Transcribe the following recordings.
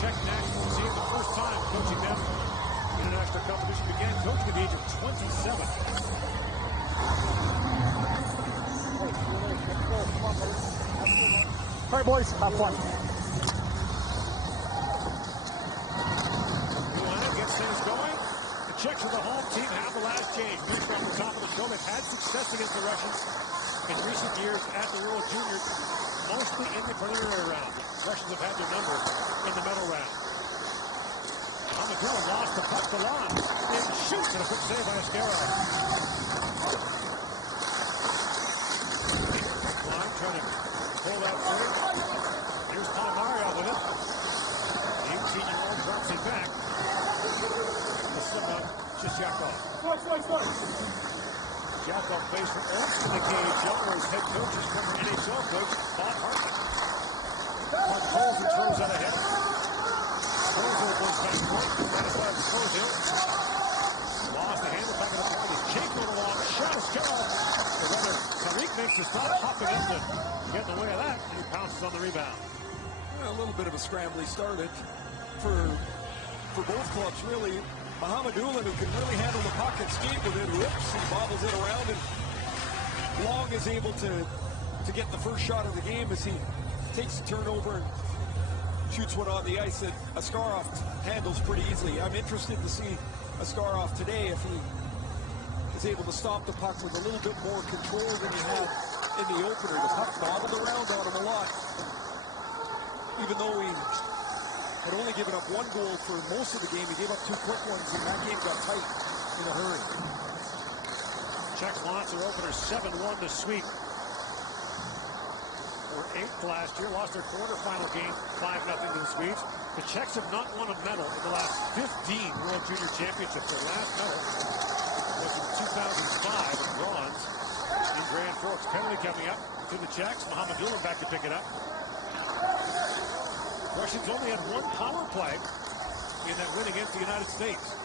Czech national team, the first time coaching them. International competition began coaching at the age of 27. All right, boys, have fun. Gets things going. The Czechs are the home team, have the last game. Here's from the top of the show. They've had success against the Russians in recent years at the World Juniors, mostly in the preliminary round. The Russians have had their number in the medal round. Amadou lost the puck to Lon. It shoots, and a quick save by Askarov. Lon trying to pull that through. Here's Mario with it. The 18-year-old drops it back. The slip up, just Yakov. Yakov plays for Olsen, the Canadian Jumper's head coach, is former NHL coach, Bob Hartman. Mark Colson throws out ahead. Kozel goes back point, satisfied with Kozel. Lost the handle, back in the point, is Jake with a long shot, Askarov. Or rather, Tariq makes the stop, hopping up to get in the way of that, and he pounces on the rebound. Well, a little bit of a scrambly started for both clubs, really. Mohamedoulan, who can really handle the puck and skate with it, whips and bobbles it around, and Long is able to get the first shot of the game as he takes the turnover and shoots one on the ice that Askarov handles pretty easily. I'm interested to see Askarov today if he is able to stop the puck with a little bit more control than he had in the opener. The puck bobbled around on him a lot, even though he had only given up one goal for most of the game. He gave up 2 quick ones, and that game got tight in a hurry. Czechs lost their opener 7-1 to sweep. They were 8th last year, lost their quarterfinal game 5-0 to the Swedes. The Czechs have not won a medal in the last 15 World Junior Championships. Their last medal was in 2005 in bronze in Grand Forks. Penalty coming up to the Czechs. Mohamedoulan back to pick it up. Russians only had 1 power play in that win against the United States.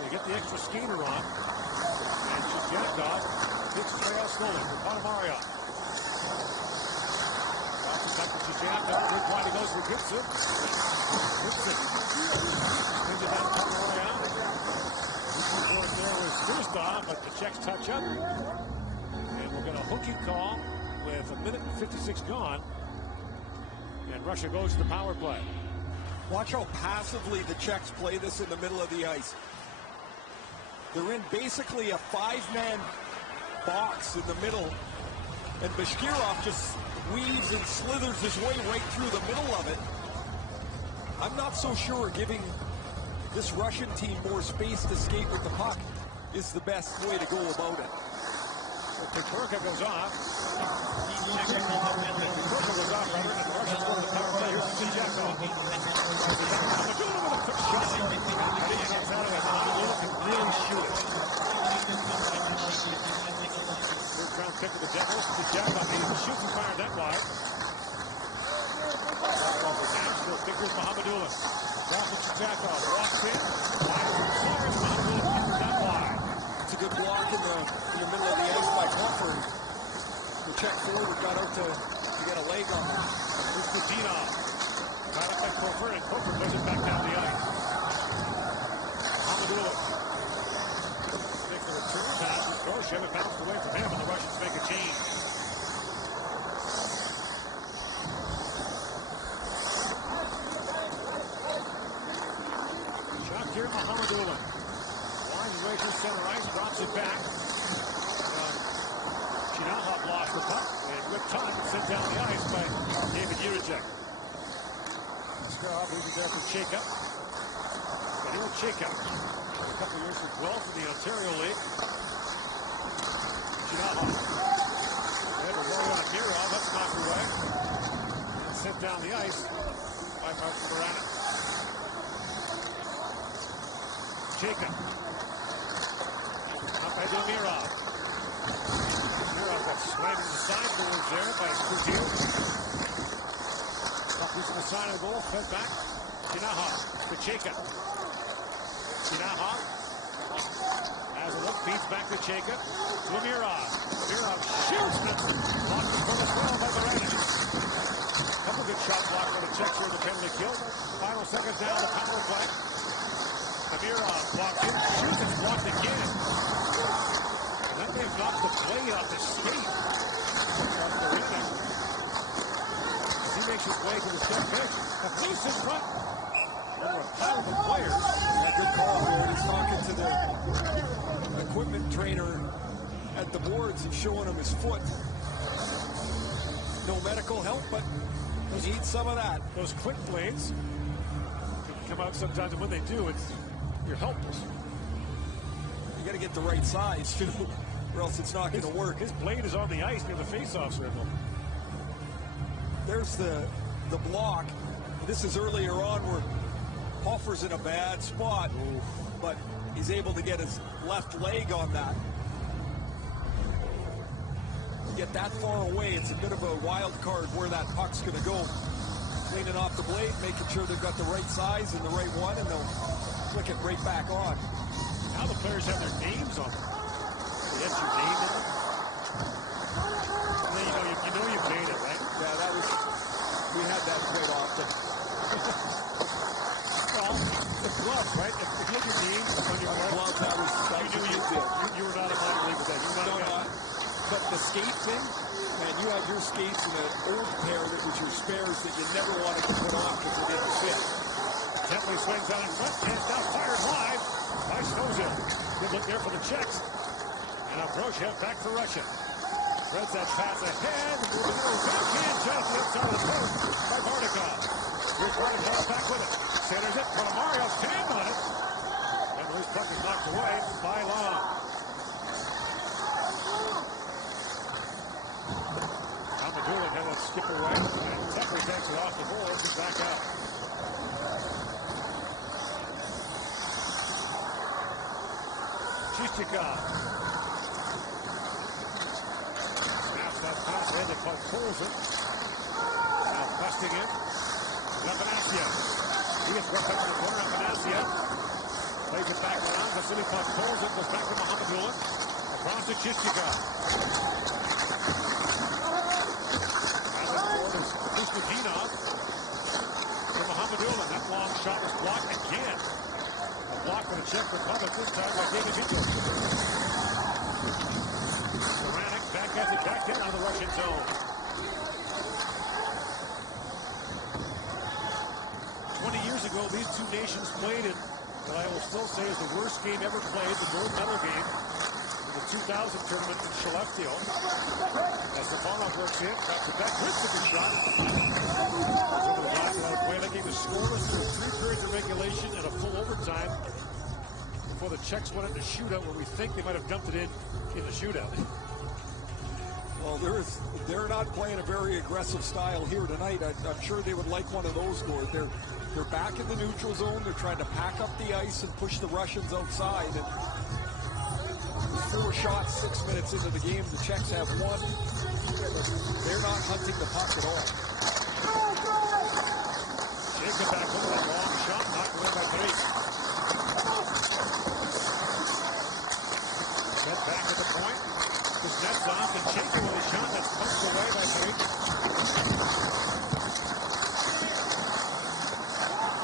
They get the extra skater on. And Jakov kicks trail slowly for Mario. Watching back to Jakov. Big wide he goes for Gibson. Gibson brings it down to Mario. There was Gustav, but the Czechs touch up. And we'll get a hooking call with 1:56 gone. And Russia goes to the power play. Watch how passively the Czechs play this in the middle of the ice. They're in basically a 5-man box in the middle, and Bashkirov just weaves and slithers his way right through the middle of it. I'm not so sure giving this Russian team more space to skate with the puck is the best way to go about it. So Pekorka goes off. Pekorka goes off, rather, and the Russians go to the power play. Here's Jakov. Amadoulan with a quick shot. I think he comes out of it. Amadoulan can really shoot it. Third round pick of the Devils. Jakov, he shoots and fires that wide. Nashville figures Mohamedoulan. Ralph Jakov walks in. Wide open Flores. Mohamedoulan figures that wide. It's a good block in the middle of the ice by Comfort. The Czech forward got out to get a leg on him. Here's Kuzina. Got up by Comfort, and Comfort puts it back down the ice. Mohamedoulan makes the return pass with Goroshev. It bounced away from him, and the Russians make a change. Shot here, Mohamedoulan. Wide right through center ice, drops it back. Chinaha lost the puck, and with time, sent down the ice by David Jiricek. Askarov leaving there for Jacob. And here's Jacob. A couple of years for 12 for the Ontario League. Chinaha. They have a roll on a Mirov, that's knocked away. And sent down the ice by Martin Morana. Jacob. Up by Mirov. Mirov got slammed in the sideboards there by Kutil. Puck was on the side of the goal, fed back. Chinaha to Jacob. Chinaha has a look, feeds back to Jacob. To Mirov. Mirov shoots, and it's blocked from as well by Morana. Couple good shot blocks by the Czechs are in the penalty kill. Final seconds now, the power play. Amirov blocked in, shoots, it's blocked again. And then they've knocked the play off the skate. He makes his way to the step bench. A loose in front. Over a pile of players. Yeah, good call there. He's talking to the equipment trainer at the boards and showing him his foot. No medical help, but he needs some of that. Those quick blades can come out sometimes, and when they do, you're helpless. You got to get the right size, too, or else it's not going to work. His blade is on the ice near the face-off circle. There's the block. This is earlier on where Hoffer's in a bad spot, but he's able to get his left leg on that. Get that far away, it's a bit of a wild card where that puck's going to go. Cleaning off the blade, making sure they've got the right size and the right one, and they'll flick it right back on. Now the players have their names on them. They have your name in them. And then you know you've made it, right? Yeah, we had that quite often. Well, the gloves, right? If you had your name on your gloves, that was you knew you were not a minor league with that. You were not a guy. But the skate thing, man, you had your skates in an old pair that was your spares that you never wanted to put on because they didn't fit. Templey swings on in front, and now fired wide by Snowzil. Good look there for the Czechs. And Abrochev back for Russia. Threads that pass ahead. Moving over backhand shot to the outside of the post by Bartikov. Here's Bartikov back with it. Centers it. Mario's hand on it. And the loose puck is knocked away by Long. Doolin had a skip away, and Tucker takes it off the board and back out. Chichikov. Snaps that pass ahead, the puck pulls it. Now busting it. Lapanassia. He gets worked up in the corner. Lapanassia plays it back around. Vasily puck pulls it, goes back to Mohamedulin. Across to Chichikov. Kuznetsov for Mohamedulin. That long shot was blocked again. A block for the Czech Republic, this time by David Vito. Ceramic back at it, back in on the Russian zone. 20 years ago, these two nations played in what I will still say is the worst game ever played, the gold medal game. The 2000 tournament in Skellefteå. As Stefanov works in, got the back, hits the shot. That game was scoreless through 3 periods of regulation and a full overtime before the Czechs went into shootout where we think they might have dumped it in the shootout. Well, they're not playing a very aggressive style here tonight. I'm sure they would like one of those scores. They're back in the neutral zone. They're trying to pack up the ice and push the Russians outside. And 4 shots, 6 minutes into the game. The Czechs have 1. They're not hunting the puck at all. Jacob back over that long shot, knocked away by Tariq. Set back at the point. Kuznetsov and Jacob with a shot that's punched away by Tariq.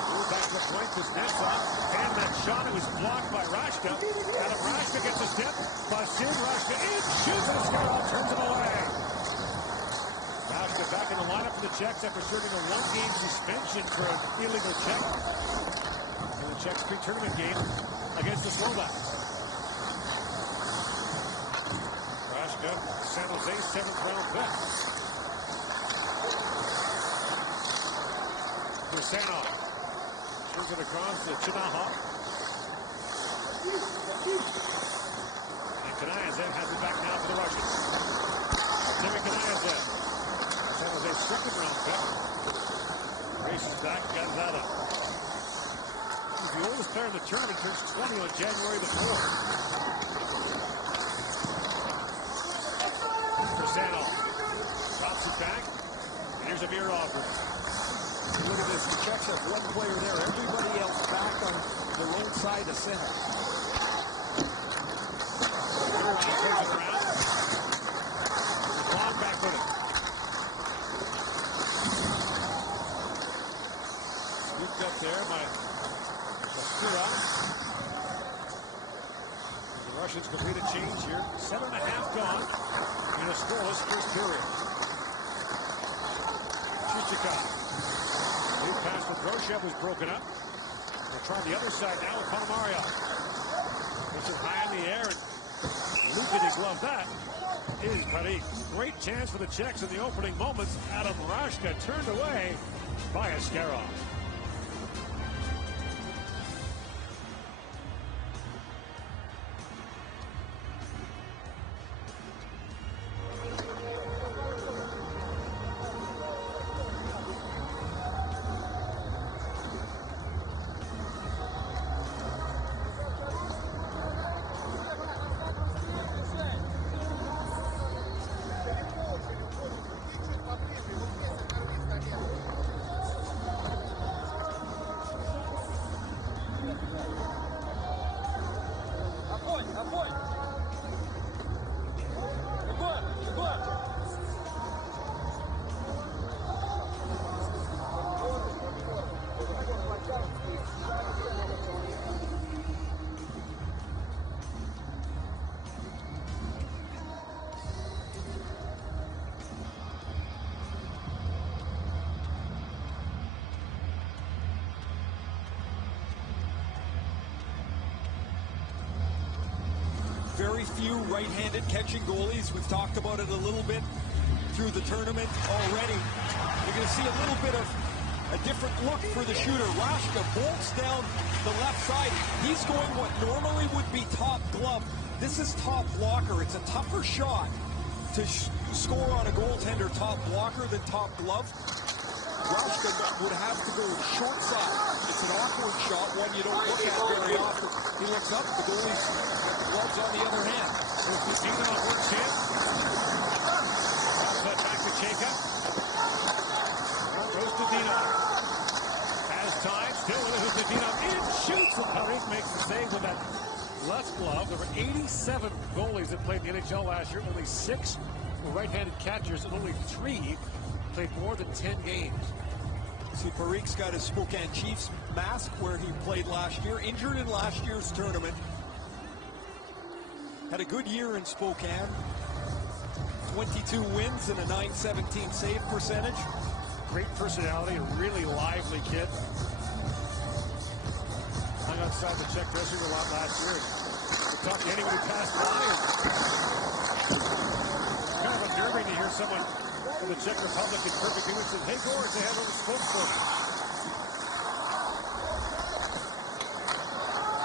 Move back to the point, Kuznetsov. And that shot, it was blocked by Rashka. Adam Rashka gets a step. Busts in, Rashka in, shoots, and Scarlett turns it away. Rashka back in the lineup for the Czechs after serving a 1-game suspension for an illegal check in the Czechs pre-tournament game against the Slovaks. Rashka, San Jose 7th-round pick. Dursanov turns it across to Chinaha. And Kanayev has it back now for the Russians. Timmy Kanayev. San Jose 2nd-round pick. Races back, got it out of. He's the oldest player in the tournament, turns 20 on January the 4th. Dursanov drops it back. And here's Amirov with it. Look at this. The Czechs have 1 player there. Everybody else back on their own side of center. Amirov turns it around. There's Long back with it. picked up there by Shakira. The Russians complete a change here. 7.5 gone in a scoreless first period. Chichikov. Lead pass with Roshev was broken up. They'll try the other side now with Panamario. Puts it high in the air and loopity glove. That is Parik. Great chance for the Czechs in the opening moments. Adam Rashka turned away by Askarov. Very few right-handed catching goalies. We've talked about it a little bit through the tournament already. You're going to see a little bit of a different look for the shooter. Rashka bolts down the left side. He's going what normally would be top glove. This is top blocker. It's a tougher shot to score on a goaltender top blocker than top glove. Rashka would have to go short side. It's an awkward shot, one you don't look at very often. He looks up, the goalie's gloves on the other hand. Dino on one chance. Pass that back to Cheka. Goes to Dino. Has time, still with it to Dino. In shoots from Parik, makes the save with that left glove. There were 87 goalies that played in the NHL last year. Only 6 were right-handed catchers, and only 3 played more than 10 games. See, Parik's got his Spokane Chiefs mask where he played last year, injured in last year's tournament. Had a good year in Spokane. 22 wins and a .917 save percentage. Great personality, a really lively kid. Hung outside the Czech dressing room a lot last year. Talked to anyone who passed by. It's kind of unnerving to hear someone from the Czech Republic in perfect English says, "Hey, Gord, they have on the spokesman."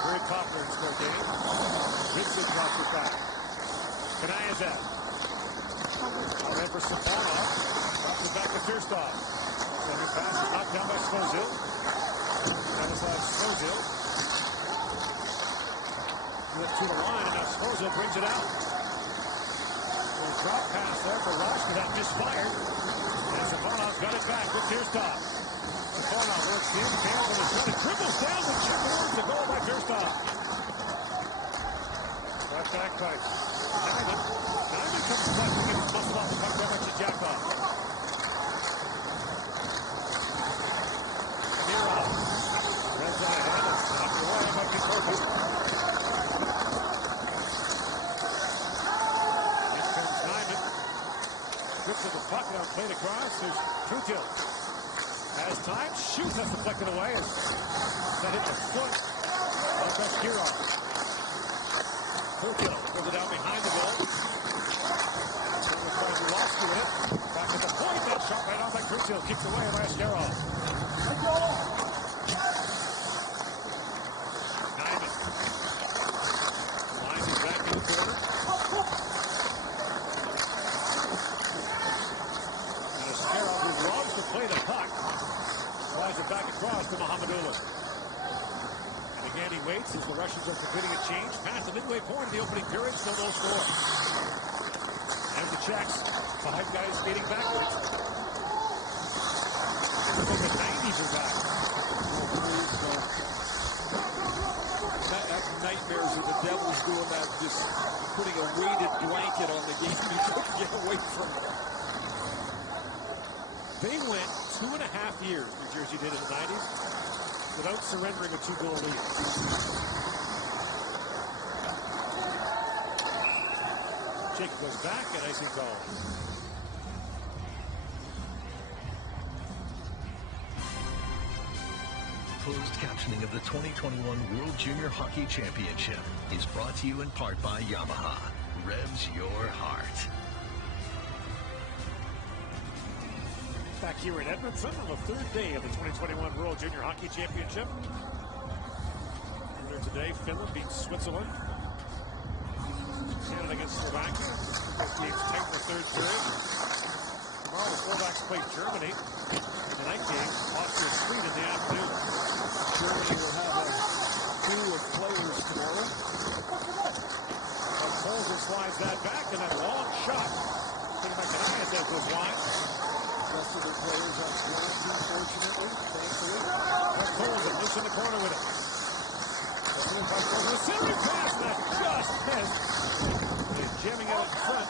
Very popular in Spokane. Ridley drops it back. Kanayazet. All right for Safonov. Drops it back to Firstov. Center pass is knocked down by Svozil. Stanislav Svozil. To the line, and now Svozil brings it out. Drop pass there for Rashka that misfired. And Safonov's got it back with Firstov. Safonov works in, fails on his shot. It dribbles down the chip towards the goal by Firstov. Brought back by Diamond. Diamond comes back to get his muscle off the puck down to Jakov. Mirov. Reds on ahead and knocked away by Kokovu. Grips of the puck now played across. There's Kutil. Has time. Shoots. That's deflected away. That hit the foot of Beskirov. Kutil pulls it out behind the goal. Lost with it. Back at the point. That shot right off by Kutil. Kicked away by Askarov. Diamond. Lines it back in the corner. Play the puck. Slides it back across to Mohamedullah. And again he waits as the Russians are completing a change. Past the midway point of the opening period, still no score. And the Czechs, 5 guys skating backwards. But the 90s are back. That's nightmares of the Devils doing that, just putting a weighted blanket on the game you couldn't get away from it. They went 2.5 years, New Jersey did in the 90s, without surrendering a 2-goal lead. Jake goes back and icing call. Closed captioning of the 2021 World Junior Hockey Championship is brought to you in part by Yamaha. Revs your heart. Back here in Edmonton on the third day of the 2021 World Junior Hockey Championship. Earlier today, Finland beat Switzerland. Canada against Slovakia. Both teams tight in the third period. Tomorrow the Slovaks play Germany. The night game, Austria-Sweden in the afternoon. Germany will have a crew of players tomorrow. Colson slides that back, and that long shot. Taking back to Hines as goes wide. The rest of their players on quarantine, fortunately, thankfully. Colson looks in the corner with it. The centering pass that just missed. He's jamming out in front.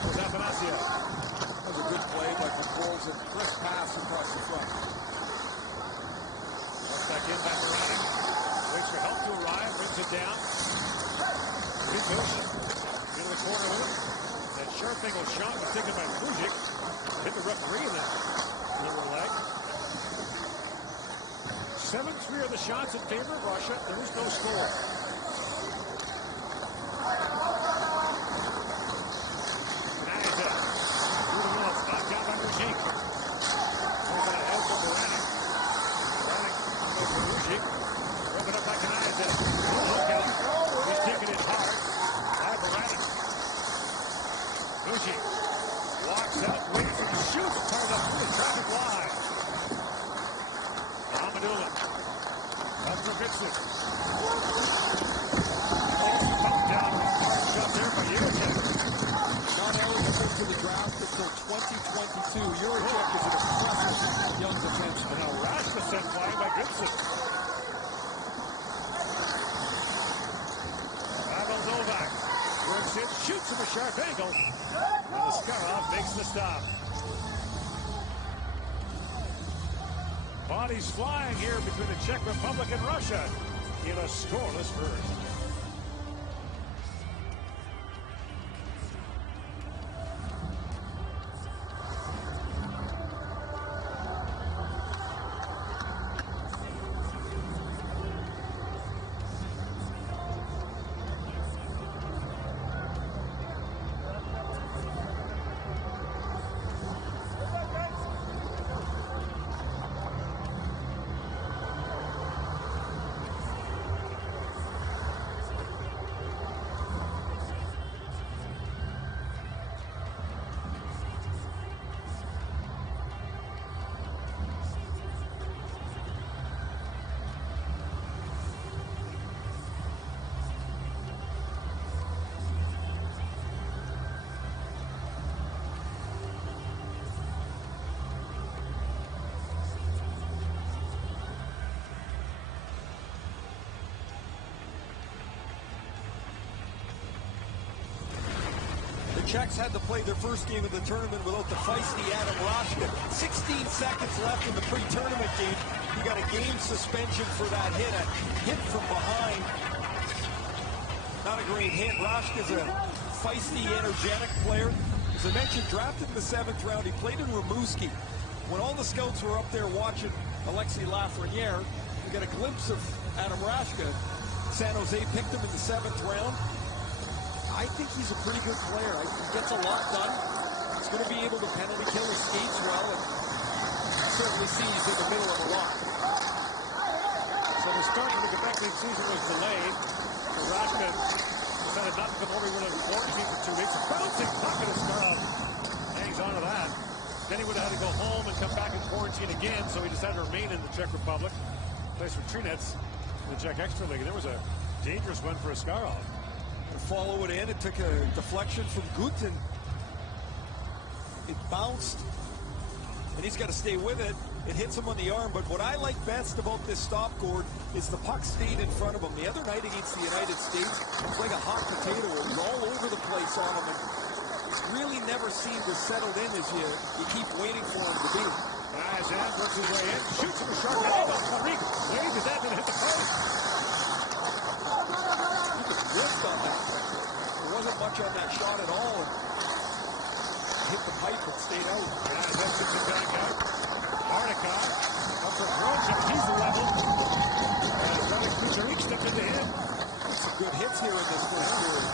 Was Athanasiou. That was a good play by Colson. Crisp pass across the front. Back in, back around him. Waits for help to arrive, brings it down. Big push. Into the corner with it. That sharp angle shot was taken by Bujic. Hit the referee in that lower leg. 7-3 are the shots in favor of Russia. There is no score. Kniza. Through the middle. Knocked down by Bujic. There's that help from Baranek. Rub it up by Kniza. Look out. He's taking it hard. By Baranek. Bujic walks out, waits for the shoot. Turned up through the traffic line. Ahmadullah. Up for Gibson. Bumped down. Shot there by Juracek. Not eligible for the draft until 2022. Juracek is an impressive young defenseman. Now Rasmussen flying by Gibson. Pavel Novak works it, shoots from a sharp angle. And Askarov makes the stop. Bodies flying here between the Czech Republic and Russia in a scoreless first. The Czechs had to play their first game of the tournament without the feisty Adam Rashka. 16 seconds left in the pre-tournament game. He got a game suspension for that hit. A hit from behind. Not a great hit. Rashka's a feisty, energetic player. As I mentioned, drafted in the 7th round. He played in Rimouski. When all the scouts were up there watching Alexis Lafreniere, we got a glimpse of Adam Rashka. San Jose picked him in the 7th round. I think he's a pretty good player. He gets a lot done. He's going to be able to penalty kill his skates well, and certainly see he's in the middle of a lot. So the start of the Quebec League season was delayed. So Rashka decided not to come over. He would have quarantined for 2 weeks. Bouncing puck at his glove. Hangs on to that. Then he would have had to go home and come back and quarantine again, so he decided to remain in the Czech Republic. Plays for Trinec in the Czech Extra League. And there was a dangerous one for Askarov. Follow it in. It took a deflection from Gutin. It bounced, and he's got to stay with it. It hits him on the arm, but what I like best about this stop, Gord, is the puck stayed in front of him. The other night against the United States, it was like a hot potato. It was all over the place on him, and really never seemed as settled in as you keep waiting for him to be. Kaniazan works his way in, shoots from a sharp angle. Parik waves his head and hit the post. Ripped on that. There wasn't much on that shot at all. Hit the pipe and stayed out. Kaniazan gets it back out. Bartikov up for Brooks, and he's level. And Parik stepped into him. Some good hits here in this first period.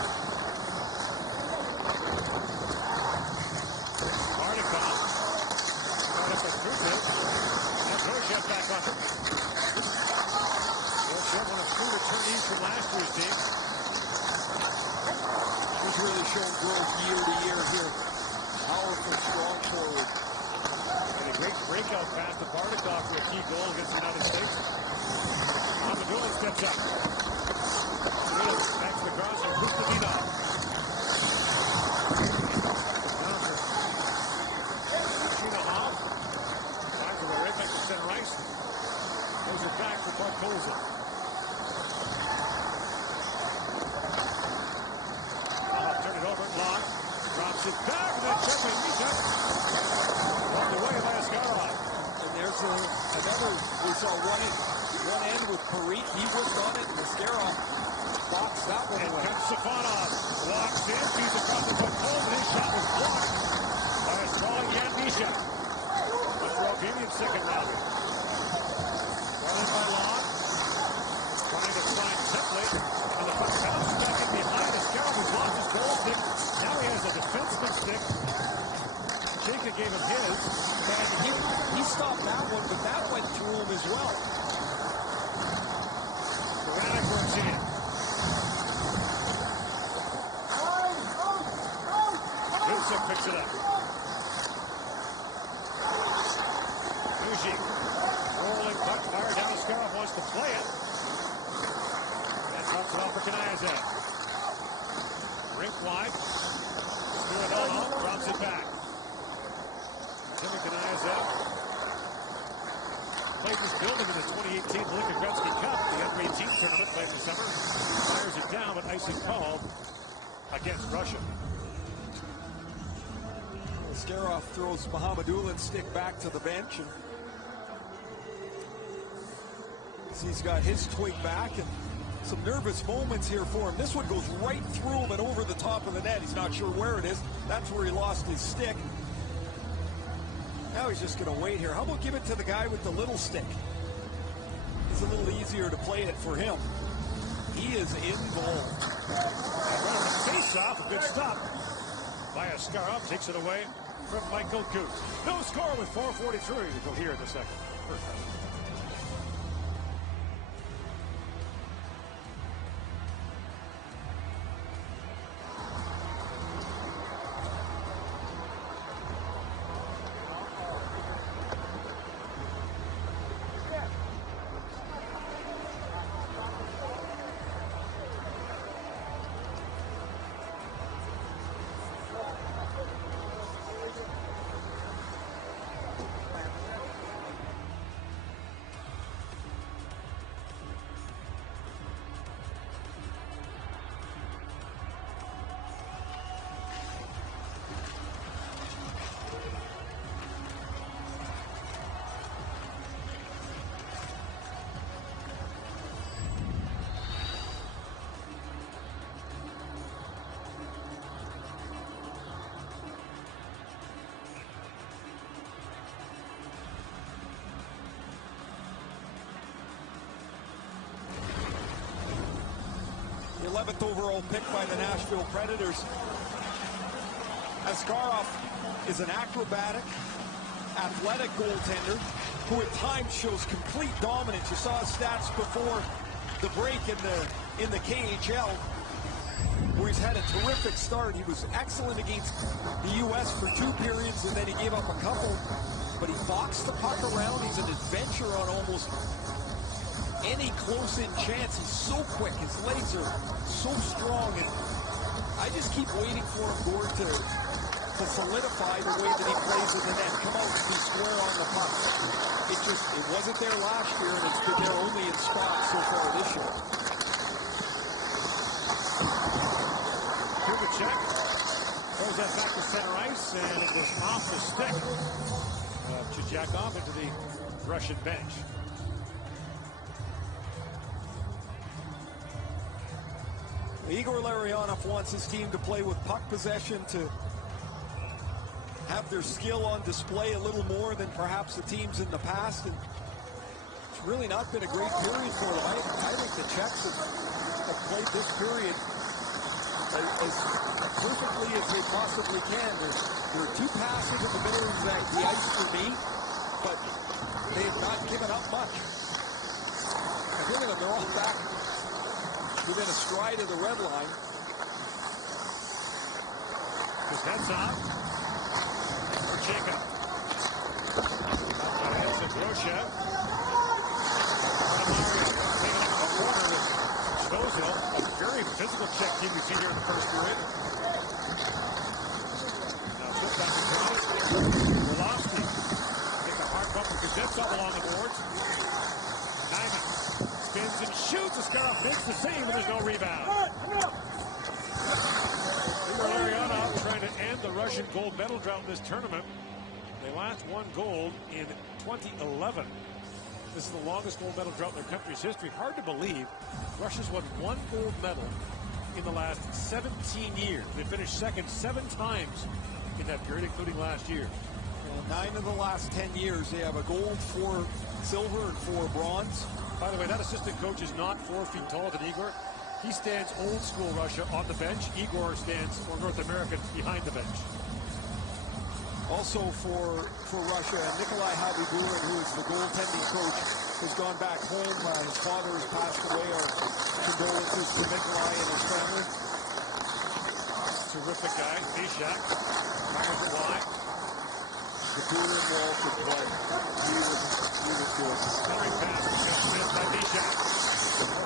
Bartikov right up the Krutov. And Rochet back on. Rochet, one of 2 returnees from last year's team. He's really shown growth year to year here. Powerful, strong forward. And a great breakout pass to Bartikov for a key goal against the United States. Goalie steps up. Back to the cross and Krutov. Center ice. Those are back for Bartolza. Turn it over at long. Drops it back. And then Czech and Mika. Pulled away by Askarov. And there's another. We saw one end with Parik. He worked on it. And Askarov boxed that one away. And Safanov walks in. Sees the front of Bartolza. His shot was blocked by a sprawling Yandisha. Romanian second round. Brought in by Long. Trying to find Tepley. And the puck bounces back in behind. Askarov has lost his goal stick. Now he has a defenseman stick. Jacob gave him his. And he stopped that one, but that went through him as well. Baranek works in. Wilson picks it up. Rolling puck, fire down. Askarov wants to play it. And drops it off for Kaniazan. Rink wide. Spiridonov drops it back. Timmy Kaniazan played this building in the 2018 Lincoln Gretzky Cup, the under-18 tournament played this summer. Fires it down, but icing called against Russia. Askarov throws Mohamedulin's stick back to the bench, and he's got his twig back, and some nervous moments here for him. This one goes right through him and over the top of the net. He's not sure where it is. That's where he lost his stick. Now he's just going to wait here. How about give it to the guy with the little stick? It's a little easier to play it for him. He is in goal. Face-off, a good stop by Askarov. Takes it away from Michael Goose. No score with 4:43 to go here in the second. First half. The 11th overall pick by the Nashville Predators. Askarov is an acrobatic, athletic goaltender who at times shows complete dominance. You saw his stats before the break in the KHL, where he's had a terrific start. He was excellent against the U.S. for 2 periods, and then he gave up a couple. But he boxed the puck around. He's an adventure on almost any close-in chance. He's so quick. His legs are so strong. And I just keep waiting for him, Gord, to solidify the way that he plays in the net. Come out and be square on the puck. It wasn't there last year, and it's been there only in spots so far this year. Check. Throws that back to center ice, and it was off the stick. Shakov into the Russian bench. Igor Larionov wants his team to play with puck possession, to have their skill on display a little more than perhaps the teams in the past. And it's really not been a great period for them. I think the Czechs have played this period as perfectly as they possibly can. They're too passive in the middle of the ice for me, but they have not given up much. And look at them, they're all back within a stride of the red line. Kuznetsov for Jacob. Hits it, Rosha. Mario taking up the corner with Stozel. A very physical Czech team we've seen here in the first period. Now flip back to Jones. Orlovsky takes a hard bump with Kuznetsov along the boards. Nyman spins and shoots. Askarov makes the save, but there's no rebound. Igor Larionov trying to end the Russian gold medal drought in this tournament. They last won gold in 2011. This is the longest gold medal drought in their country's history. Hard to believe. Russia's won 1 gold medal in the last 17 years. They finished second 7 times in that period, including last year. And 9 of the last 10 years, they have a gold, 4 silver, and 4 bronze. By the way, that assistant coach is not 4 feet taller than Igor. He stands old school Russia on the bench. Igor stands for North Americans behind the bench. Also for Russia, Nikolai Habibulin, who is the goaltending coach, has gone back home. His father has passed away. Our condolences to Nikolai and his family. Terrific guy, Bishak. Fires it wide. The Bulin wall could play. He was good. Coloring pass missed by Bishak.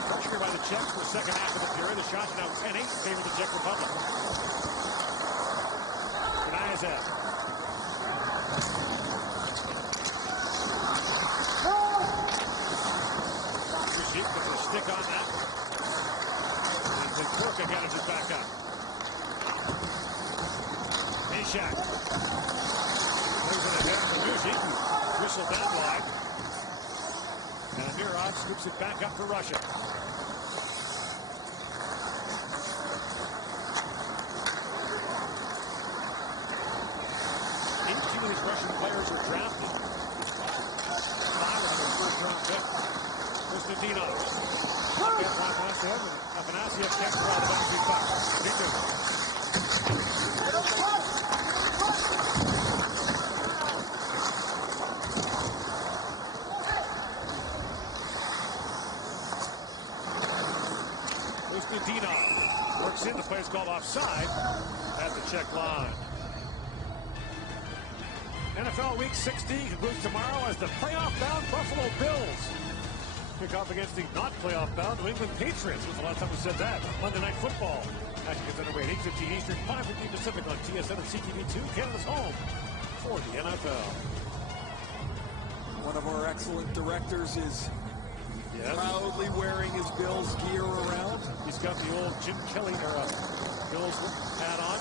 Pressure by the Czechs for the second half of the period. The shot's now 10-8 in favor of the Czech Republic. Kniazev. Deep with a stick on that. And then Korka got it just back up. Bishak. Moves it ahead for Muzic. Whistle that wide. And Amirov scoops it back up for Russia. Of these Russian players are drafted. 5 of them first-round pick. Konstantinov. Get block last head. Afanasyev can't throw the boundary puck. Victor. Konstantinov works in. The play is called offside at the Czech line. NFL Week 16 concludes tomorrow as the playoff-bound Buffalo Bills kick off against the not playoff-bound New England Patriots. When's the last time we said that? Monday Night Football. Action gets underway at 8:15 Eastern, 5:15 Pacific on TSN and CTV2, Canada's home for the NFL. One of our excellent directors is proudly wearing his Bills gear around. He's got the old Jim Kelly era Bills hat on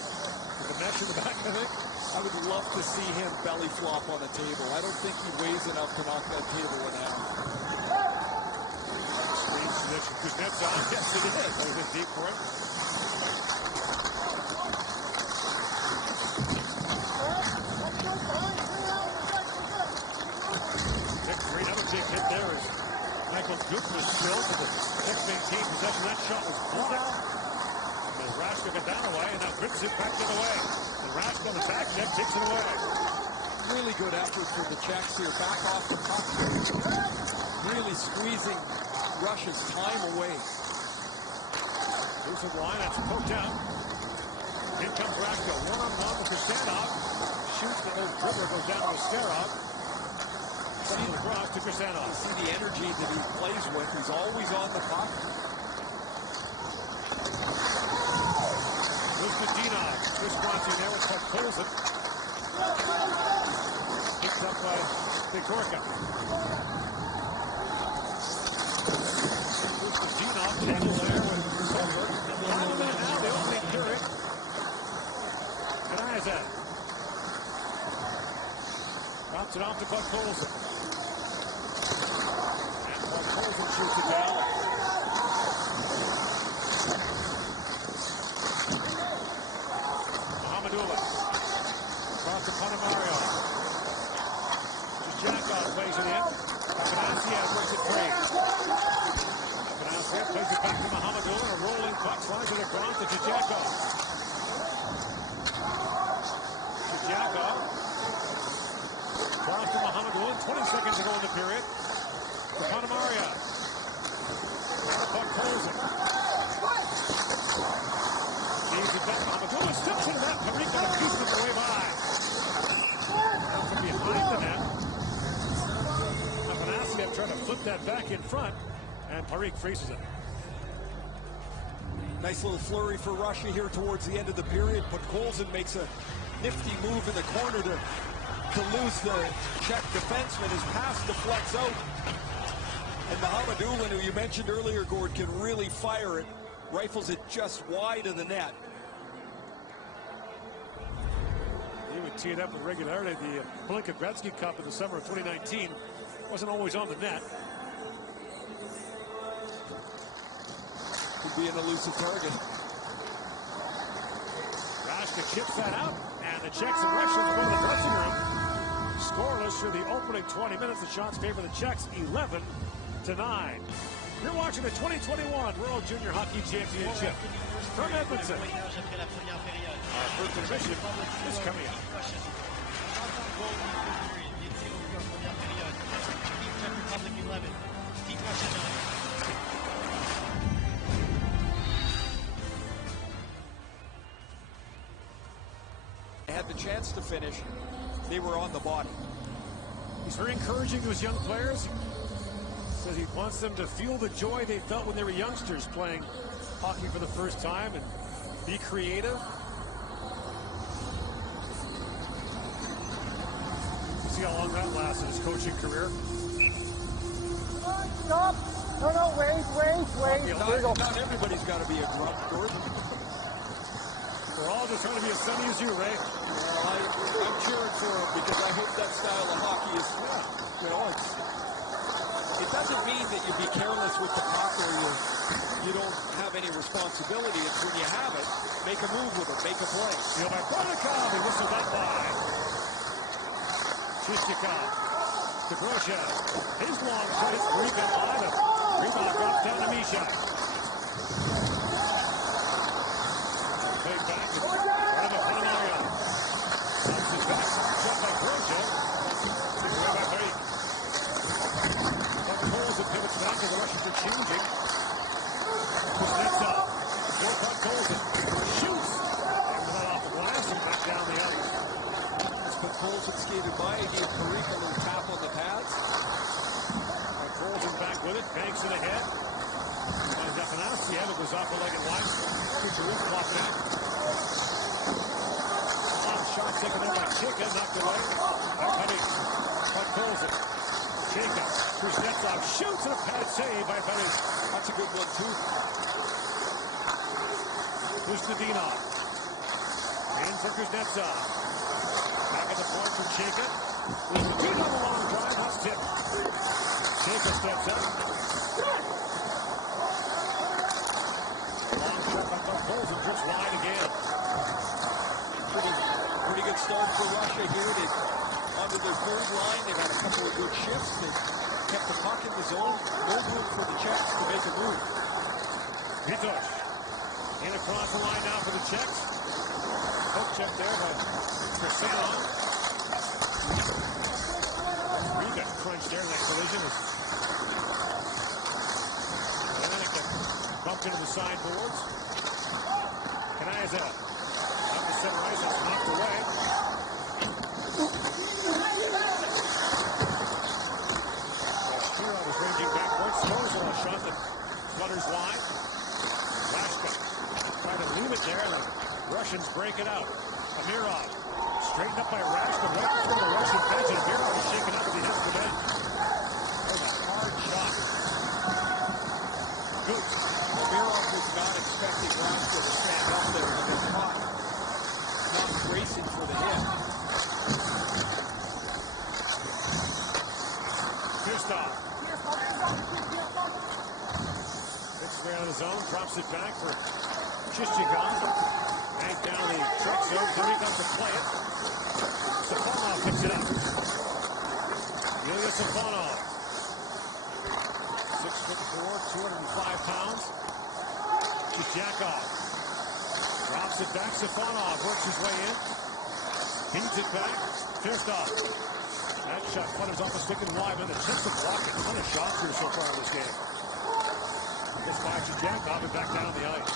with the mesh in the back, I think. I would love to see him belly flop on a table. I don't think he weighs enough to knock that table in half. Screen switch. Kuznetsov. Yes, it is. Goes in deep for it. Victory. Another big hit there is Michael Gutman's still, but the Czechs maintain possession. That shot was blocked. And Raska got that away, and now Vincent backs it away. Rask on the back net takes it away. Really good effort for the Czechs here. Back off the puck. Really squeezing Russia's time away. Loose of line, that's poked out. In comes Raska, one-on-one with Kristanov. Shoots, the little dribbler goes down to Askarov. Sends it across to Kristanov. You see the energy that he plays with. He's always on the puck. Chris Bronson there with puck pulls it. Picked up by Bigorka. Konstantinov tangled there with Silver. 5 minutes now, the opening period. Kniazev. Drops Gets it off to Buck Colson. And Buck Colson shoots it down. Mohamedullah. Across to Panamario. Jackov plays it in. Afanasiev works it free. Afanasiev plays it back to Mohamedullah. A rolling puck slides it across to Jackov. Jackov. Cross to Mohamedullah. 20 seconds to go in the period. To Panamario. Now puck Colson. Leaves it back. Mohamedullah steps into that. Parikh got a piece of the way by. Now from behind the net. Afanasiev trying to flip that back in front. And Parikh freezes it. Nice little flurry for Russia here towards the end of the period, but Colson makes a nifty move in the corner to lose the Czech defenseman. His pass deflects out. And Mohamedullah, who you mentioned earlier, Gord, can really fire it. Rifles it just wide of the net. He would tee it up with regularity. The Blink-Gretzky Cup in the summer of 2019 wasn't always on the net. Could be an elusive target. Rashka chips that out, and the Czechs and Russians go to the dressing room. Scoreless through the opening 20 minutes. The shots favor the Czechs 11-9. You're watching the 2021 World Junior Hockey Championship from Edmonton. Our first intermission is coming up. Had the chance to finish, they were on the bottom. He's very encouraging to his young players. Says he wants them to feel the joy they felt when they were youngsters playing hockey for the first time and be creative. See how long that lasts in his coaching career. Stop! No, wait. Not everybody's got to be a grunt, Gordon. We're all just trying to be as sunny as you, Ray. Well, I'm cheering for him because I hope that style of hockey is, it doesn't mean that you be careless with the puck or you don't have any responsibility. It's when you have it, make a move with it, make a play. By Pronikov, he whistled that by. Chichikov to Grosjean. His long shot is rebound behind him. Rebound drops down to Misha. Big back to Panamario. Knocks it back. Shot by Grosjean. Taken away by Parikh. Buck Colson pivots back as the Russians are changing. Kuznetsov. Still Buck Colson. Shoots. After that off the glass and back down the other. But Colson skated by and gave Parikh a little tap on the pads. Colson back with it, banks it ahead. And Afanasiev, it was off the leg and wide. Kucherov blocked out. Long shot taken there by Chika, knocked away. Parikh. Buck Colson. Chika. Kuznetsov shoots and a pad save by Parikh. That's a good one, too. Kuznetsov. In for Kuznetsov. Back at the point from Chika. Kuznetsov on the long drive, that's tipped. Chika steps up. Long shot by Buck Colson, drips wide again. Pretty good start for Russia here. They onto their third line. They've had a couple of good shifts. They kept the puck in the zone. No room for the Czechs to make a move. Vitor. In across the line now for the Czechs. Poke check there by Krasanov. He got crunched there in that collision. Danica bumped into the sideboards. Kanaza up the center ice. That's knocked away. Spiro was ranging backwards. Scores on a shot that flutters wide. Rashka trying to leave it there. The Russians break it out. Amirov straightened up by Rashka. Right through the Russian bench. And Amirov is shaken up as he hits the bench. That was a hard shot. Good. Amirov was not expecting Rashka to stand up there with his puck not racing for the hit. Pissed off. Hits around the zone, drops it back for Chichikov. Bank down the strike zone, Tony comes to play it. Safonov picks it up. Ilya Safonov. 6'4", 205 pounds. Chichikov. Drops it back, Safonov works his way in. Feeds it back, pissed off. That shot flutters off the stick and wide, and the Czechs have blocked a ton of shots here so far in this game. Gets by Chichikov and back down the ice.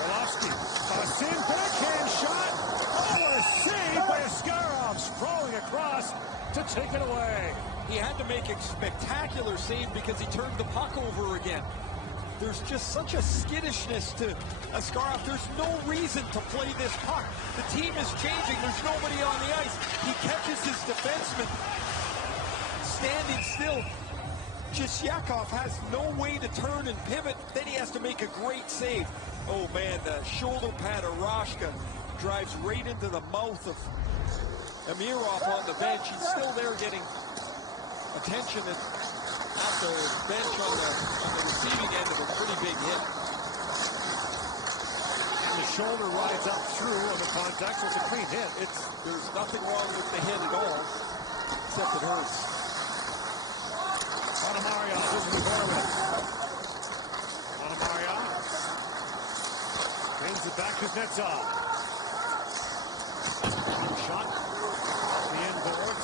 Orlovsky, a sin backhand shot. Oh, a save by Askarov, sprawling across to take it away. He had to make a spectacular save because he turned the puck over again. There's just such a skittishness to Askarov. There's no reason to play this puck. The team is changing. There's nobody on the ice. He catches his defenseman standing still. Chichikov has no way to turn and pivot. Then he has to make a great save. Oh, man, the shoulder pad of Rashka drives right into the mouth of Amirov on the bench. He's still there getting attention at the bench on the receiving end of a pretty big hit. And the shoulder rides up through on the contact, so it's a clean hit. There's nothing wrong with the hit at all, except it hurts. Monomaria losing the board with it. Monomaria brings it back to Kuznetsov. Shot off the end board.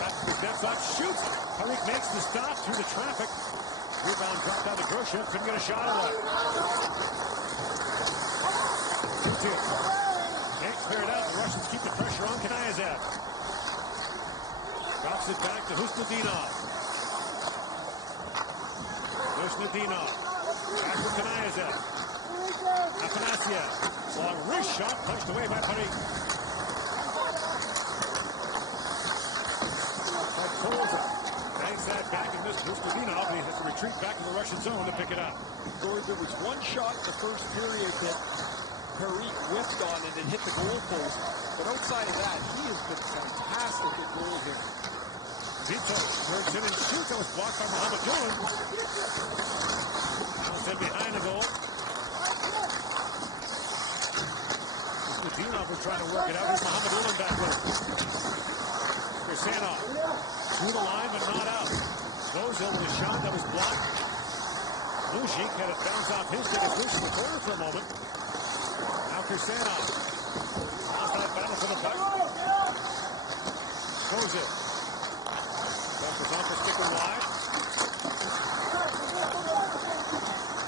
Back to Kuznetsov, shoots. Harik makes the stop through the traffic. Rebound dropped out to Groshev, couldn't get a shot on it. 2-2. Can't clear it out. The Russians keep the pressure on Kanayev. Drops it back to Husnudinov. Husnudinov. Back to Kanayev. Afanasyev. Long wrist shot, punched away by Harik. Banks that back and missed Husnudinov. He has to retreat back to the Russian zone to pick it up. There was one shot in the first period that Harik whiffed on and it hit the goal post. But outside of that, he has been fantastic at goal here. Vito works in and shoots. That was blocked by Mohamed Doolan. Now in behind the goal. Husnudinov was trying to work it out. Here's Mohamed Doolan back with it. Krisanov through the line, but not out. Goes in with a shot that was blocked. Lushik had it bounce off his stick and loose in the corner for a moment. Now Krisanov lost that battle for the puck. Goes it. Bumpers off the stick and wide.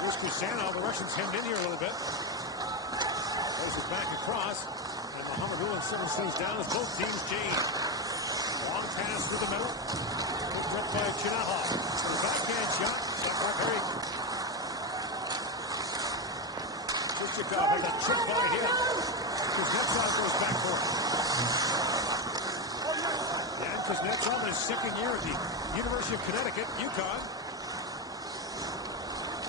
Here's Krisanov. The Russians hemmed in here a little bit. Plays it back across. And Mohamed Doolan settles things down as both teams change. Long pass through the middle. Picked up by Chinahov. The backhand shot. Back by Harik. Chichikov has a chip by him. Kuznetsov goes back for him. And Kuznetsov in his second year at the University of Connecticut, UConn.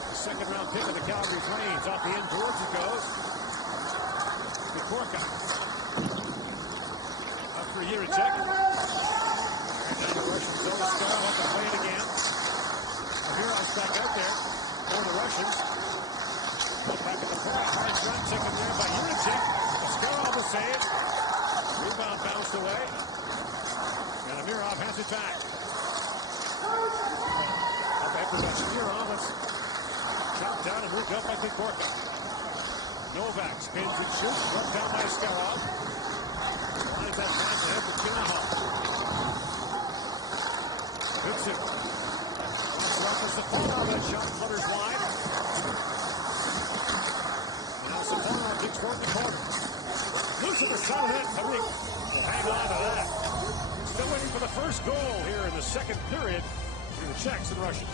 The second round pick of the Calgary Flames. Off the end boards it goes. Nikorka. Up for a year at Czech. The Russians don't start, have to play it again. Mirov's back out there for the Russians. Back at the point, nice run taken there by Unacek. Askarov will save. Rebound bounced away. And Amirov has it back. Up after that, Amirov was chopped down and moved up by Nikorka. Novak spins and shoots, brought down by Askarov. Finds that pass ahead for Chinahov. Hits it. Cross the corner. That shot flutters wide. Now Safonov digs toward the corner. Loose at the side of that. Harik will hang on to that. Still waiting for the first goal here in the second period for the Czechs and Russians.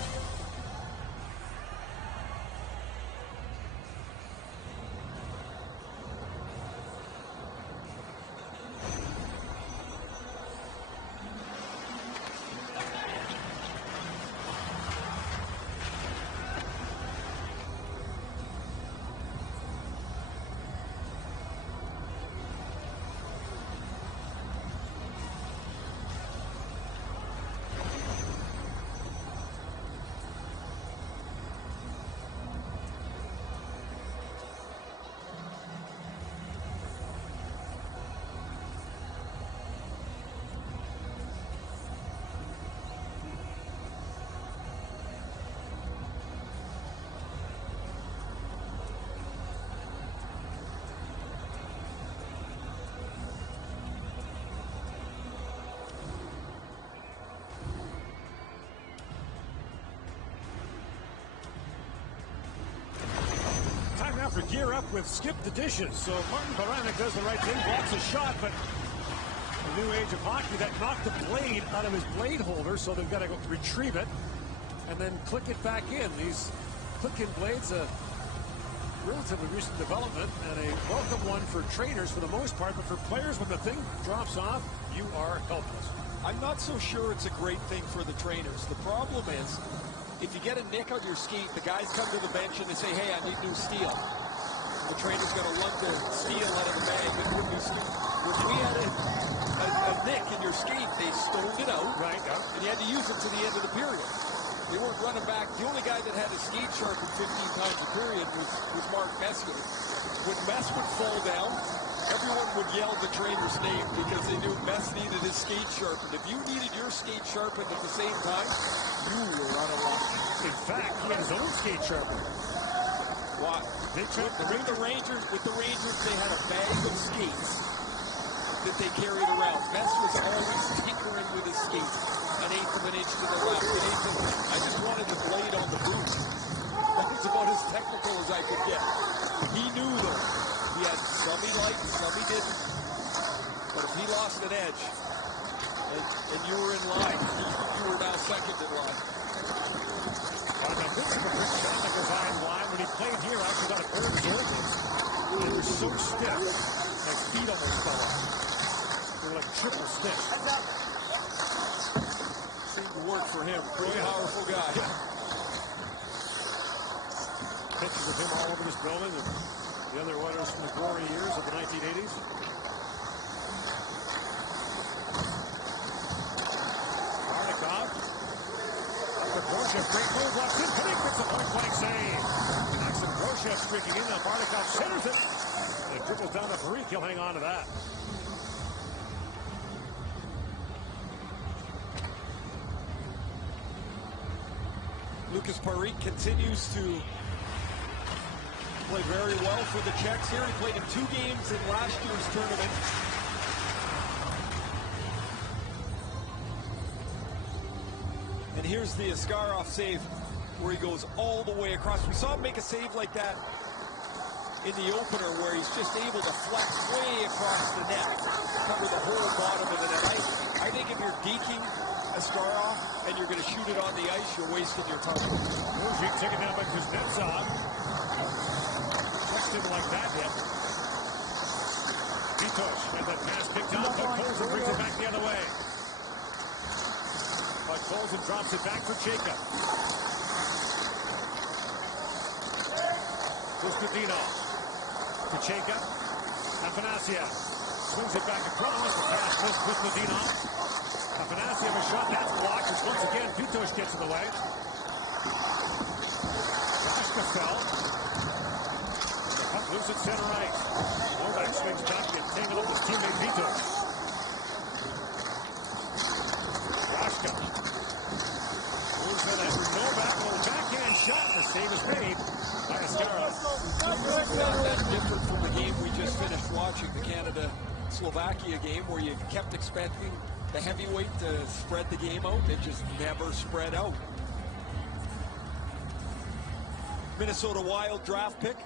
have to gear up with skip the dishes. So Martin Baranek does the right thing, blocks a shot, but the new age of hockey that knocked the blade out of his blade holder, so they've got to go retrieve it and then click it back in. These click-in blades, a relatively recent development and a welcome one for trainers for the most part, but for players, when the thing drops off, you are helpless. I'm not so sure it's a great thing for the trainers. The problem is, if you get a nick on your skate, the guys come to the bench and they say, hey, I need new steel. The trainer's going to lug the steel out of the bag and put new steel. When we had a nick in your skate, they stoned it out, right, and you had to use it to the end of the period. They weren't running back. The only guy that had his skate sharpened 15 times a period was Mark Messier. When Mess would fall down, everyone would yell the trainer's name because they knew Mess needed his skate sharpened. If you needed your skate sharpened at the same time, you were out of luck. In fact, he had his own skate sharpened. Why? With the Rangers, they had a bag of skates that they carried around. Mess was always tinkering with his skate. An eighth of an inch to the left, an eighth of an inch. I just wanted the blade on the boot. That was about as technical as I could get. He knew though. He had some he liked, some he didn't. But if he lost an edge, and you were in line, you were now second in line. Now this is a big shot that goes high and wide. When he played here, actually got a pair of his organs. They were so stiff, my feet almost fell off. They were like triple stiff. Seemed to work for him. Really powerful guy. Pictures of him all over this building. And the other Oilers from the glory years of the 1980s. Barnikov. Groshev, great move, walks in, Pinnick gets a point-blank save. Maxim Groshev streaking in, now Barnikov centers it. And it dribbles down to Parikh, he'll hang on to that. Lucas Parikh continues to play very well for the Czechs here. He played in 2 games in last year's tournament. And here's the Askarov save where he goes all the way across. We saw him make a save like that in the opener where he's just able to flex way across the net, cover the whole bottom of the net. I think if you're deking Askarov and you're going to shoot it on the ice, you're wasting your time. Mujic taken down by Kuznetsov. Just didn't like that yet. Vitosh had that pass picked up, but Colson brings it back the other way. But Colson drops it back for Jacob. Kustadinov. Kacheka. Afanasyev. Swings it back across. The pass missed Kustadinov. Afanasyev a shot. That's blocked. And once again, Vitosh gets in the way. Rashka fell. Puck loose at center ice. Novak swings back and gets tangled up with his teammate Vitosh. Rashka. Moves in at Novak. A little backhand shot. The save is made by Askarov. Not that different from the game we just finished watching, the Canada-Slovakia game, where you kept expecting the heavyweight to spread the game out. It just never spread out. Minnesota Wild draft pick.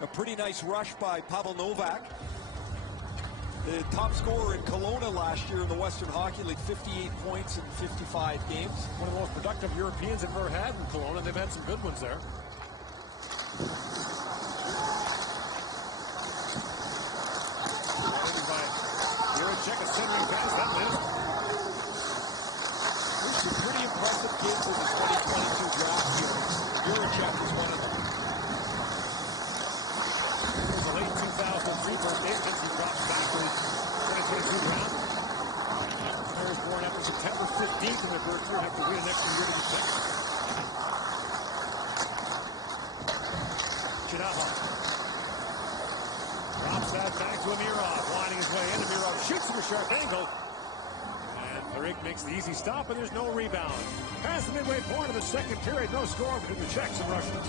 A pretty nice rush by Pavel Novak. The top scorer in Kelowna last year in the Western Hockey League, 58 points in 55 games. One of the most productive Europeans they've ever had in Kelowna. They've had some good ones there. Check a centering pass, that missed. There's some pretty impressive kids in the 2022 draft here. Juracek is one of them. It was a late 2003 birthday since he dropped back to the 2022 draft. Players born after September 15th in their birth year have to wait an extra year to be picked. Chinaha. Drops that back to Amirov, winding his way in. Amirov shoots from a sharp angle. And Parikh makes the easy stop, and there's no rebound. Past the midway point of the second period, no score between the Czechs and Russians.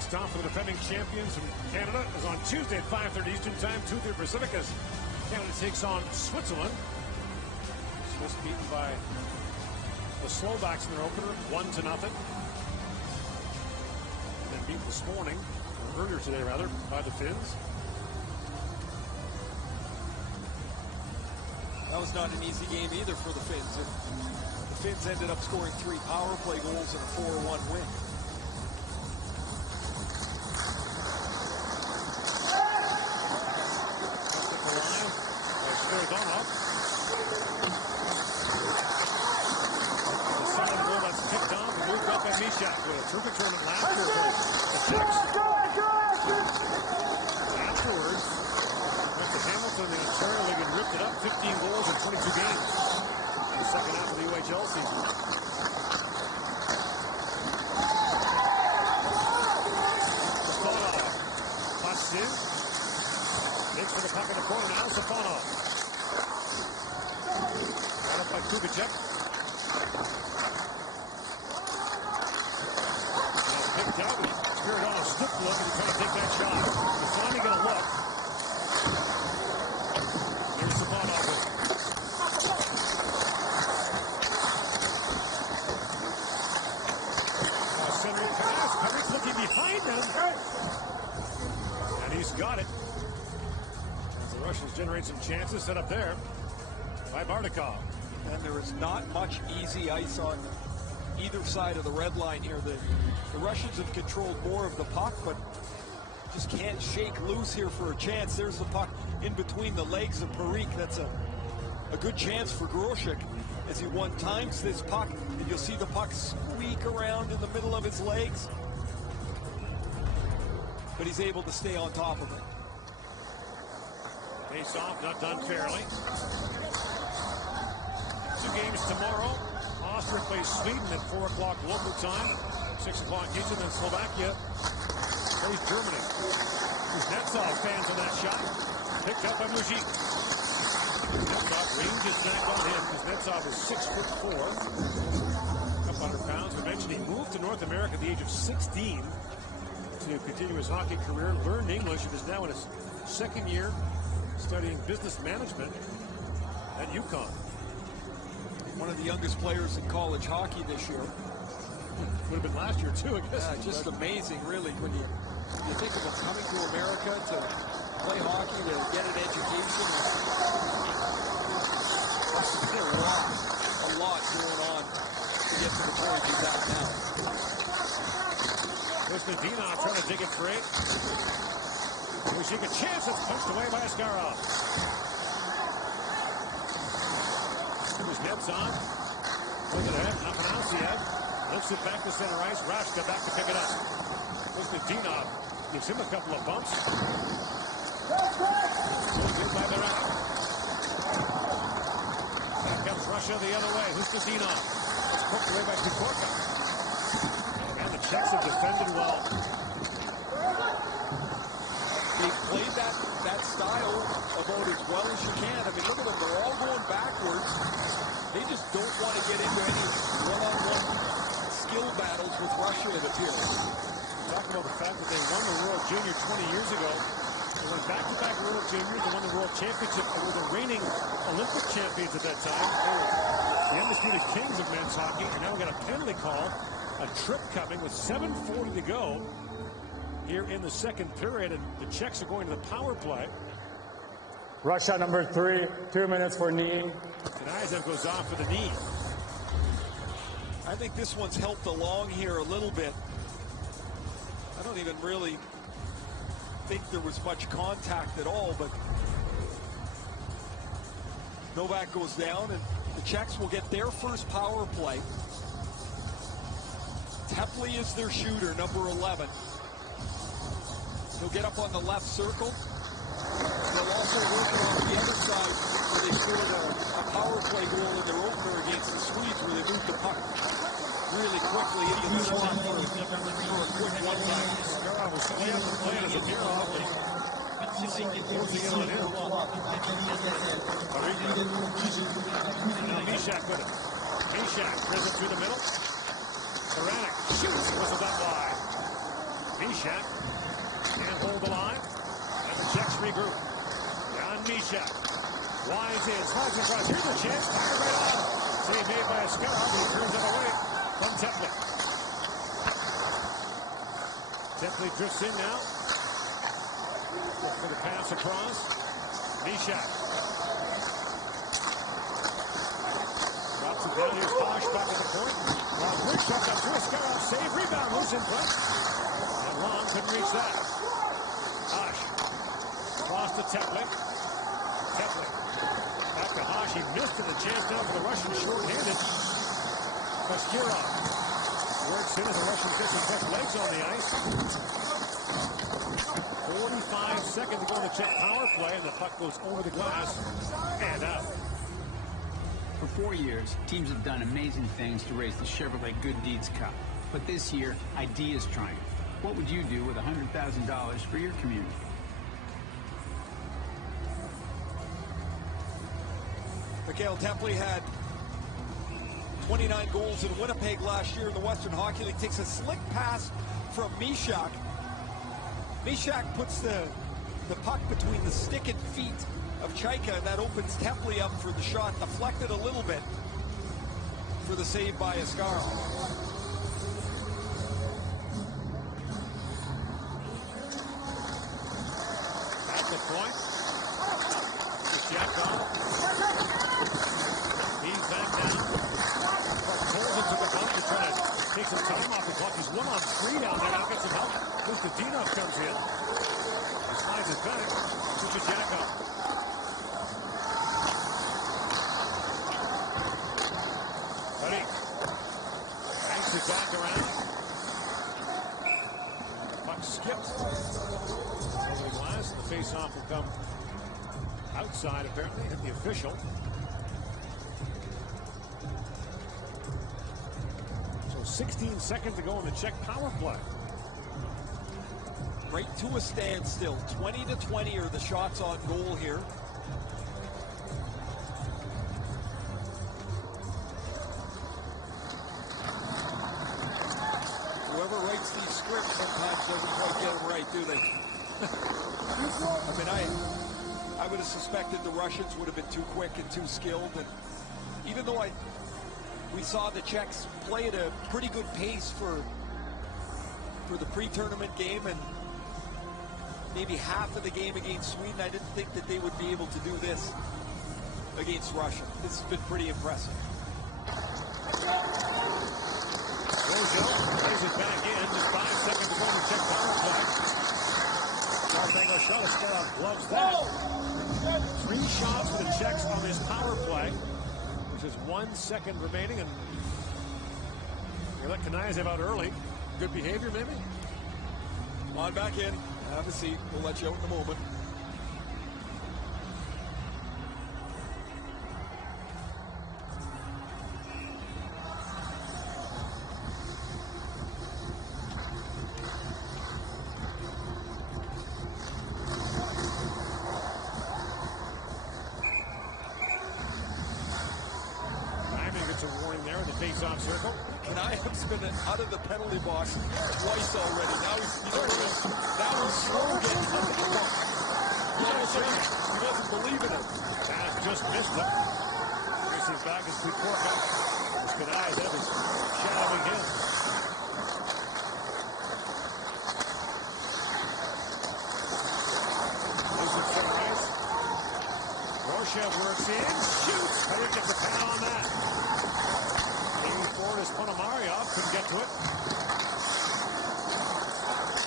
Next stop for the defending champions from Canada is on Tuesday at 5:30 Eastern Time, 2:30 Pacific, as Canada takes on Switzerland. Swiss beaten by the Slovaks in their opener, 1-0. And then beat this morning, or earlier today rather, by the Finns. That was not an easy game either for the Finns. And the Finns ended up scoring 3 power play goals and a 4-1 win. Terrific tournament last year for the Czechs. Afterwards, went to Hamilton in the Ontario League and ripped it up, 15 goals in 22 games. The second half of the UHL season. Safonov busts in. Takes for the puck in the corner now, Safonov. Got up by Kubicek. Spirit on a stick look, and he's trying to take that shot. He's finally going to look. There's Safonov. Centering pass. Perry's looking behind him. And he's got it. As the Russians generate some chances set up there by Bardakov. And there is not much easy ice on either side of the red line here. The Russians have controlled more of the puck, but just can't shake loose here for a chance. There's the puck in between the legs of Parik. That's a good chance for Groshek as he one-times this puck, and you'll see the puck squeak around in the middle of his legs. But he's able to stay on top of it. Face off, not done fairly. 2 games tomorrow. Austria plays Sweden at 4 o'clock local time. 6 o'clock Eastern, then Slovakia plays Germany. Kuznetsov stands on that shot. Picked up by Mujik. Kuznetsov ranges back on him. Kuznetsov is 6'4", a couple hundred pounds. We mentioned he moved to North America at the age of 16 to continue his hockey career, learned English, and is now in his 2nd year studying business management at UConn. One of the youngest players in college hockey this year. Would have been last year too, I guess. Yeah, just amazing, really, when you think about coming to America to play hockey, to get an education. There's been a lot going on to get to the point he's at now. Konstantinov trying to dig it straight. We see a chance. It's punched away by Askarov. Nets on. With it ahead. Afanasiev lifts it back to center ice. Rashka back to pick it up. Konstantinov gives him a couple of bumps. Good by Barak. Back comes Russia the other way. Konstantinov. It's poked away by Kukorka. And the Czechs have defended well. They've played that style about as well as you can. I mean, look at them. They're all going backwards. They just don't want to get into any one-on-one skill battles with Russia, it appears. Talk about the fact that they won the World Junior 20 years ago. They went back-to-back World Juniors. They won the World Championship. They were the reigning Olympic champions at that time. They were the undisputed kings of men's hockey. And now we got a penalty call. A trip coming with 7:40 to go here in the 2nd period. And the Czechs are going to the power play. Russia number 3, 2 minutes for knee. Knyzev goes off for the knee. I think this one's helped along here a little bit. I don't even really think there was much contact at all, but Novak goes down, and the Czechs will get their first power play. Tepley is their shooter, number 11. He'll get up on the left circle. They'll also work on the other side where they scored a power play goal in their opener against the Swedes, where they moved the puck really quickly into the slot for a quick one-time. Askarov was still up and playing as a Mirov. Closing in on him. Now Mishak with it. Mishak drills it through the middle. Baranek shoots. Whistled up wide. Mishak can't hold the line. And the Czechs regroup. Jan Mishak. Winds in. Slides across. Here's a chance. Fire right on. Save made by Askarov. He turns it away from Tepley. Tepley drifts in now. Look for the pass across. Mishak. Drops it down. Here's Bosch back at the point. Long quick shot up to Askarov. Save. Rebound. Loose in front. And Long couldn't reach that. Bosch. Across to Tepley. Tepley. Back to Bosch. He missed it. A chance down for the Russian short-handed. Koskirov. Works in as the Russian gets his best legs on the ice. 45 seconds to go in the Czech power play, and the puck goes over the glass and out. For 4 years, teams have done amazing things to raise the Chevrolet Good Deeds Cup. But this year, ideas triumphed. What would you do with $100,000 for your community? Mikhail Tepley had 29 goals in Winnipeg last year in the Western Hockey League. Takes a slick pass from Mishak. Mishak puts the puck between the stick and feet of Chaika, and that opens Tepley up for the shot. Deflected a little bit for the save by Askarov. At the point. Yakov. He's back down. Pulls it to the bench to try to take some time off the clock. He's 1-on-3 down there. Now gets some help. Konstantinov comes in. He slides it back to Yakov. Buddy. Banks it back around. Puck skipped over the glass. The face-off will come outside, apparently, hit the official. So 16 seconds to go in the Czech power play. Right to a standstill. 20-20 are the shots on goal here. Whoever writes these scripts sometimes doesn't quite get them right, do they? I mean, I would have suspected the Russians would have been too quick and too skilled. And even though we saw the Czechs play at a pretty good pace for the pre-tournament game and maybe half of the game against Sweden, I didn't think that they would be able to do this against Russia. This has been pretty impressive. Rojo plays it back in. Just 5 seconds to go in the Czech power play. Barbango shot. Askarov gloves that. 3 shots for the Czechs on this power play, which is 1 second remaining, and they let Kanayev out early. Good behavior, maybe? On back in. Have a seat. We'll let you out in a moment. Gets a warning there in the face-off circle. Kanayev's been out of the penalty box twice already. Now he's slow getting under the puck. He doesn't believe in it. Pass just missed him. Races back as Kukorka. Kanayev is shadowing him. Loses some ice. Roshev works in, shoots. Perry gets a foul on that. Forward is Ponomaryov, couldn't get to it.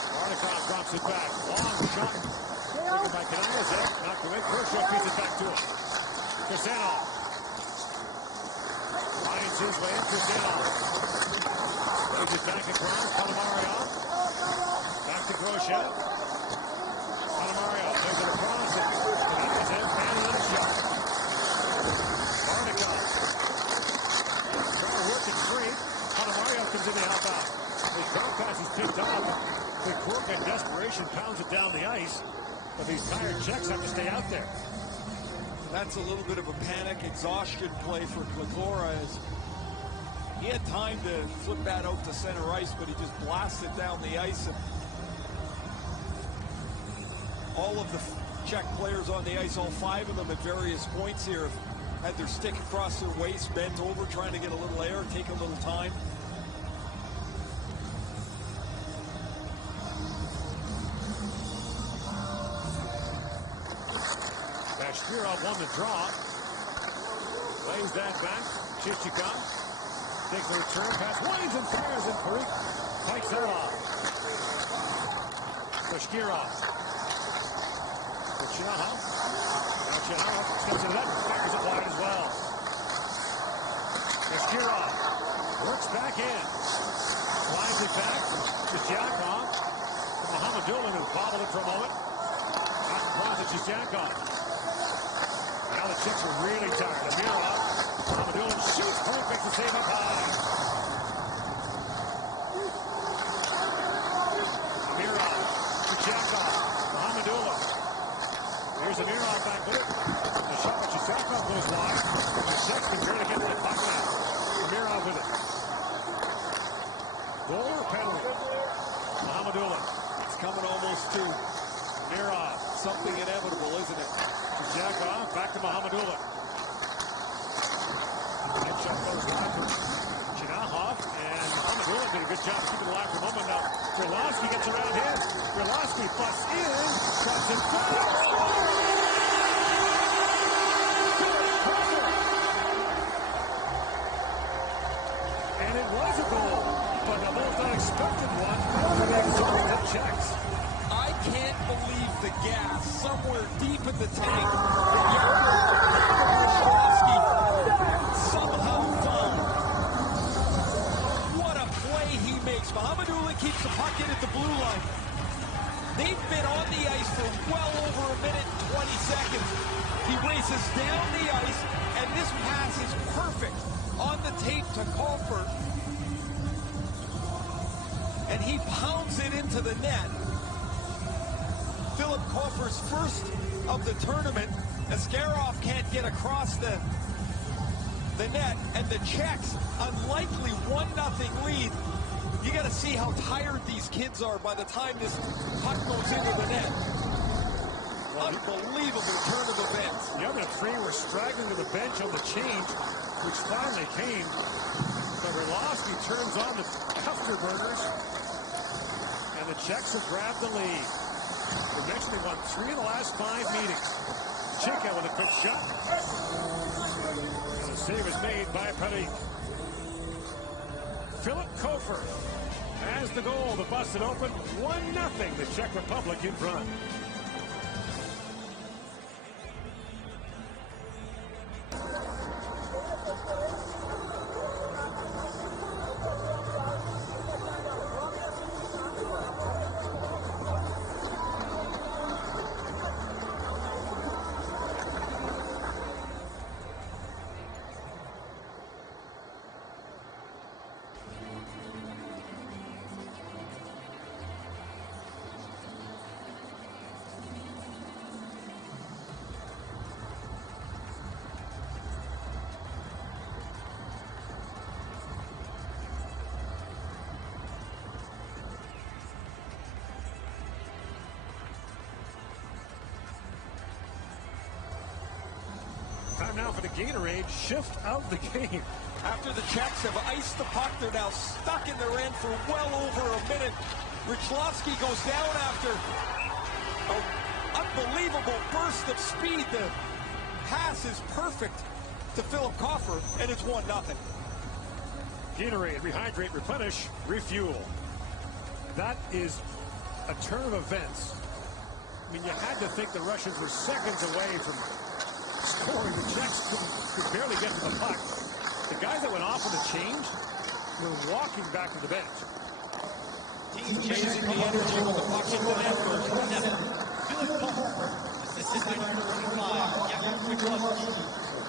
Barnikov drops it back. Long shot. Taken by Kanayev. Knocked away. Khrushchev beats it back to him. Kusanov. Finds his way in. Kusanov. Plays it back across. Ponomaryov. Back to Khrushchev. Ponomaryov plays it across. Kanayev and another shot. Barnikov. Working free. Ponomaryov comes in to help out. The curve pass is picked off. The Cork in desperation pounds it down the ice. But these tired Czechs have to stay out there. That's a little bit of a panic exhaustion play for Klakora, as he had time to flip that out to center ice, but he just blasted down the ice. And all of the Czech players on the ice, all 5 of them at various points here, had their stick across their waist, bent over, trying to get a little air, take a little time. Bashkirov won the draw. Lays that back. Chichikov takes the return pass. Waves and fires, and Parikh fights that off. Bashkirov. Chinahov. Now Chinahov steps it up and fires it wide as well. Bashkirov works back in. Flies it back to Jakov. Mohamedulin, who bobbled it for a moment. Back across it to Jakov. Now the Czechs are really tired. Amirov. Mohamedulin shoots. Parikh makes the save up high. Amirov to Jakov. Mohamedulin. Here's Amirov back there. The shot by Jakov goes wide. The Czechs can barely get to the puck now. Amirov with it. Goal or penalty? Mohamedulin. It's coming almost to Amirov. something inevitable, isn't it? To Jakov. Back to Mohamedulin. That shot goes wide to Chinahov. And Mohamedulin did a good job keeping it alive for a moment. Now Grylowski gets around him. Grylowski busts in. Drops it back. And it was a goal, but a most unexpected one for the Czechs. I can't believe the gas somewhere deep in the tank. Somehow found. What a play he makes. Mohamedulin keeps the puck in at the blue line. They've been on the ice for well over a minute and 20 seconds. He races down the ice, and this pass is perfect on the tape to Crawford. And he pounds it into the net. Philip Crawford's first of the tournament. Askarov can't get across the net, and the Czechs, unlikely 1-0 lead. You got to see how tired these kids are by the time this puck goes into the net. Unbelievable turn of events. The other 3 were straggling to the bench on the change, which finally came. So Grylowski turns on the afterburners, and the Czechs have grabbed the lead. They've actually won 3 of the last 5 meetings. Chika with a quick shot. And the save is made by Parikh. Philip Kofer has the goal to bust it open. 1-0, the Czech Republic in front. Time now for the Gatorade shift of the game. After the Czechs have iced the puck, they're now stuck in their end for well over a minute. Richlovsky goes down after an unbelievable burst of speed. The pass is perfect to Philip Coffer, and it's 1-0. Gatorade, rehydrate, replenish, refuel. That is a turn of events. I mean, you had to think the Russians were seconds away from scoring. The Czechs could barely get to the puck. The guys that went off on the change were walking back to the bench. Team chasing the energy with the puck in the net.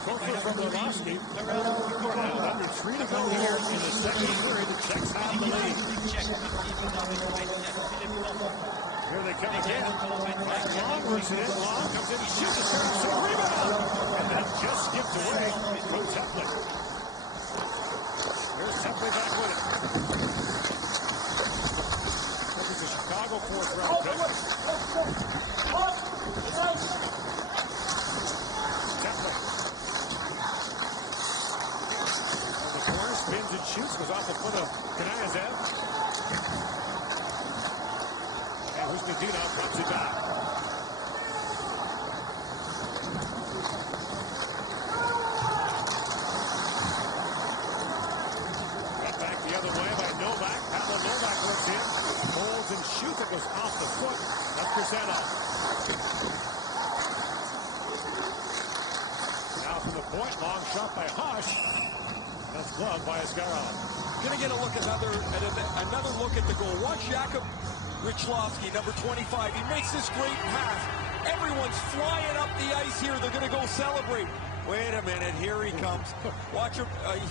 Kofer from Grylowski. Now, under 3 to go here in the second period, the Czechs have the lead. Here they come again. Long works it in. Long comes in, shoots a certain rebound. And then just skipped away. Go Teplin. Here's Teplin back with it. This is a Chicago 4th round pick. spins and shoots. Goes off the foot of Kanayev. And Husnudinov drops it back. Got back the other way by Novak. Pavel Novak works in. Holds and shoots. It goes off the foot of Kuznetsov. Now from the point, long shot by Hush. That's gloved by Askarov. Gonna get a look at another look at the goal. Watch Jakub Richlovsky, number 25. He makes this great pass. Everyone's flying up the ice here. They're gonna go celebrate. Wait a minute, here he comes. Watch him,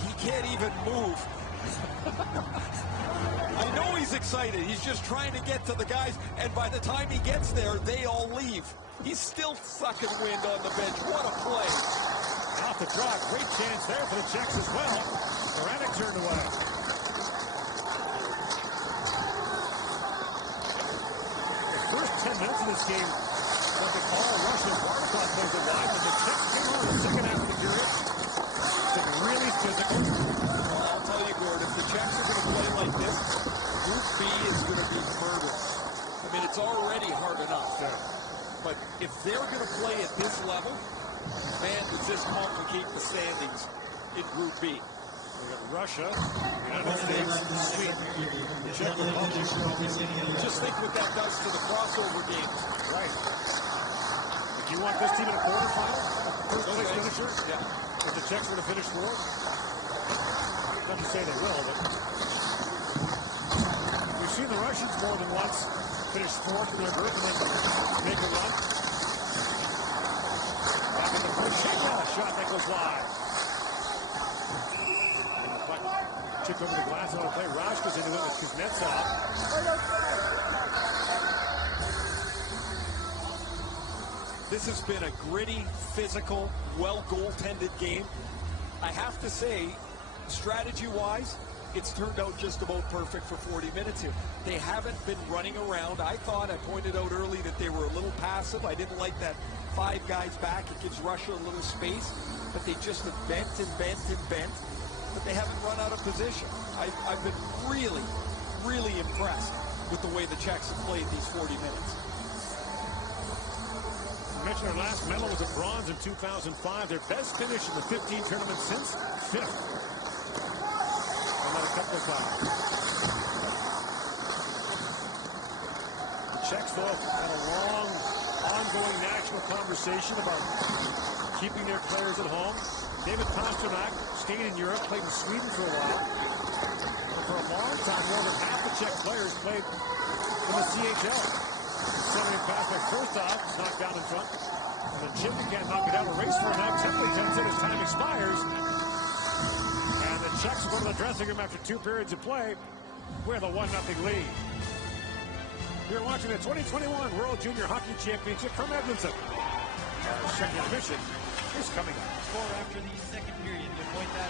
he can't even move. I know he's excited. He's just trying to get to the guys, and by the time he gets there, they all leave. He's still sucking wind on the bench. What a play. Off the draw, great chance there for the Czechs as well. Moravec turned away. The first 10 minutes of this game, something all Russian and Bartikov plays it wide, but the Czechs came on in the second half of the period. It's been really physical. Well, I'll tell you, Gord, if the Czechs are going to play like this, Group B is going to be murderous. I mean, it's already hard enough. Yeah. But if they're going to play at this level, man, does this complicate the standings in Group B. We got Russia, United States, Sweden, the Czech Republic. Just think what that does to the crossover games. Right. If you want this team in a quarterfinal, first place finisher, if the Czechs were to finish fourth, not to say they will, but we've seen the Russians more than once finish fourth in their group and then make a run. Back in the first shot that goes wide. Chipped over the glass on the play. Rausch goes into it with Kuznetsov. This has been a gritty, physical, well-goaltended game. I have to say, strategy-wise, it's turned out just about perfect for 40 minutes here. They haven't been running around. I pointed out early that they were a little passive. I didn't like that 5 guys back. It gives Russia a little space, but they just have bent and bent and bent. But they haven't run out of position. I've been really, really impressed with the way the Czechs have played these 40 minutes. I mentioned their last medal was a bronze in 2005. Their best finish in the 15 tournaments since, 5th. And a couple of times. The Czechs, though, have had a long, ongoing national conversation about keeping their players at home. David Pastrnak stayed in Europe, played in Sweden for a while. But for a long time, more than half the Czech players played in the CHL. Somebody passed by Kurtov, knocked down in front. And then Chipman can't knock it down. A race for it now. Templey comes in as time expires. And the Czechs go to the dressing room after 2 periods of play with a 1-0 lead. You're watching the 2021 World Junior Hockey Championship from Edmonton. Our second edition is coming up. Score after the second period. To point that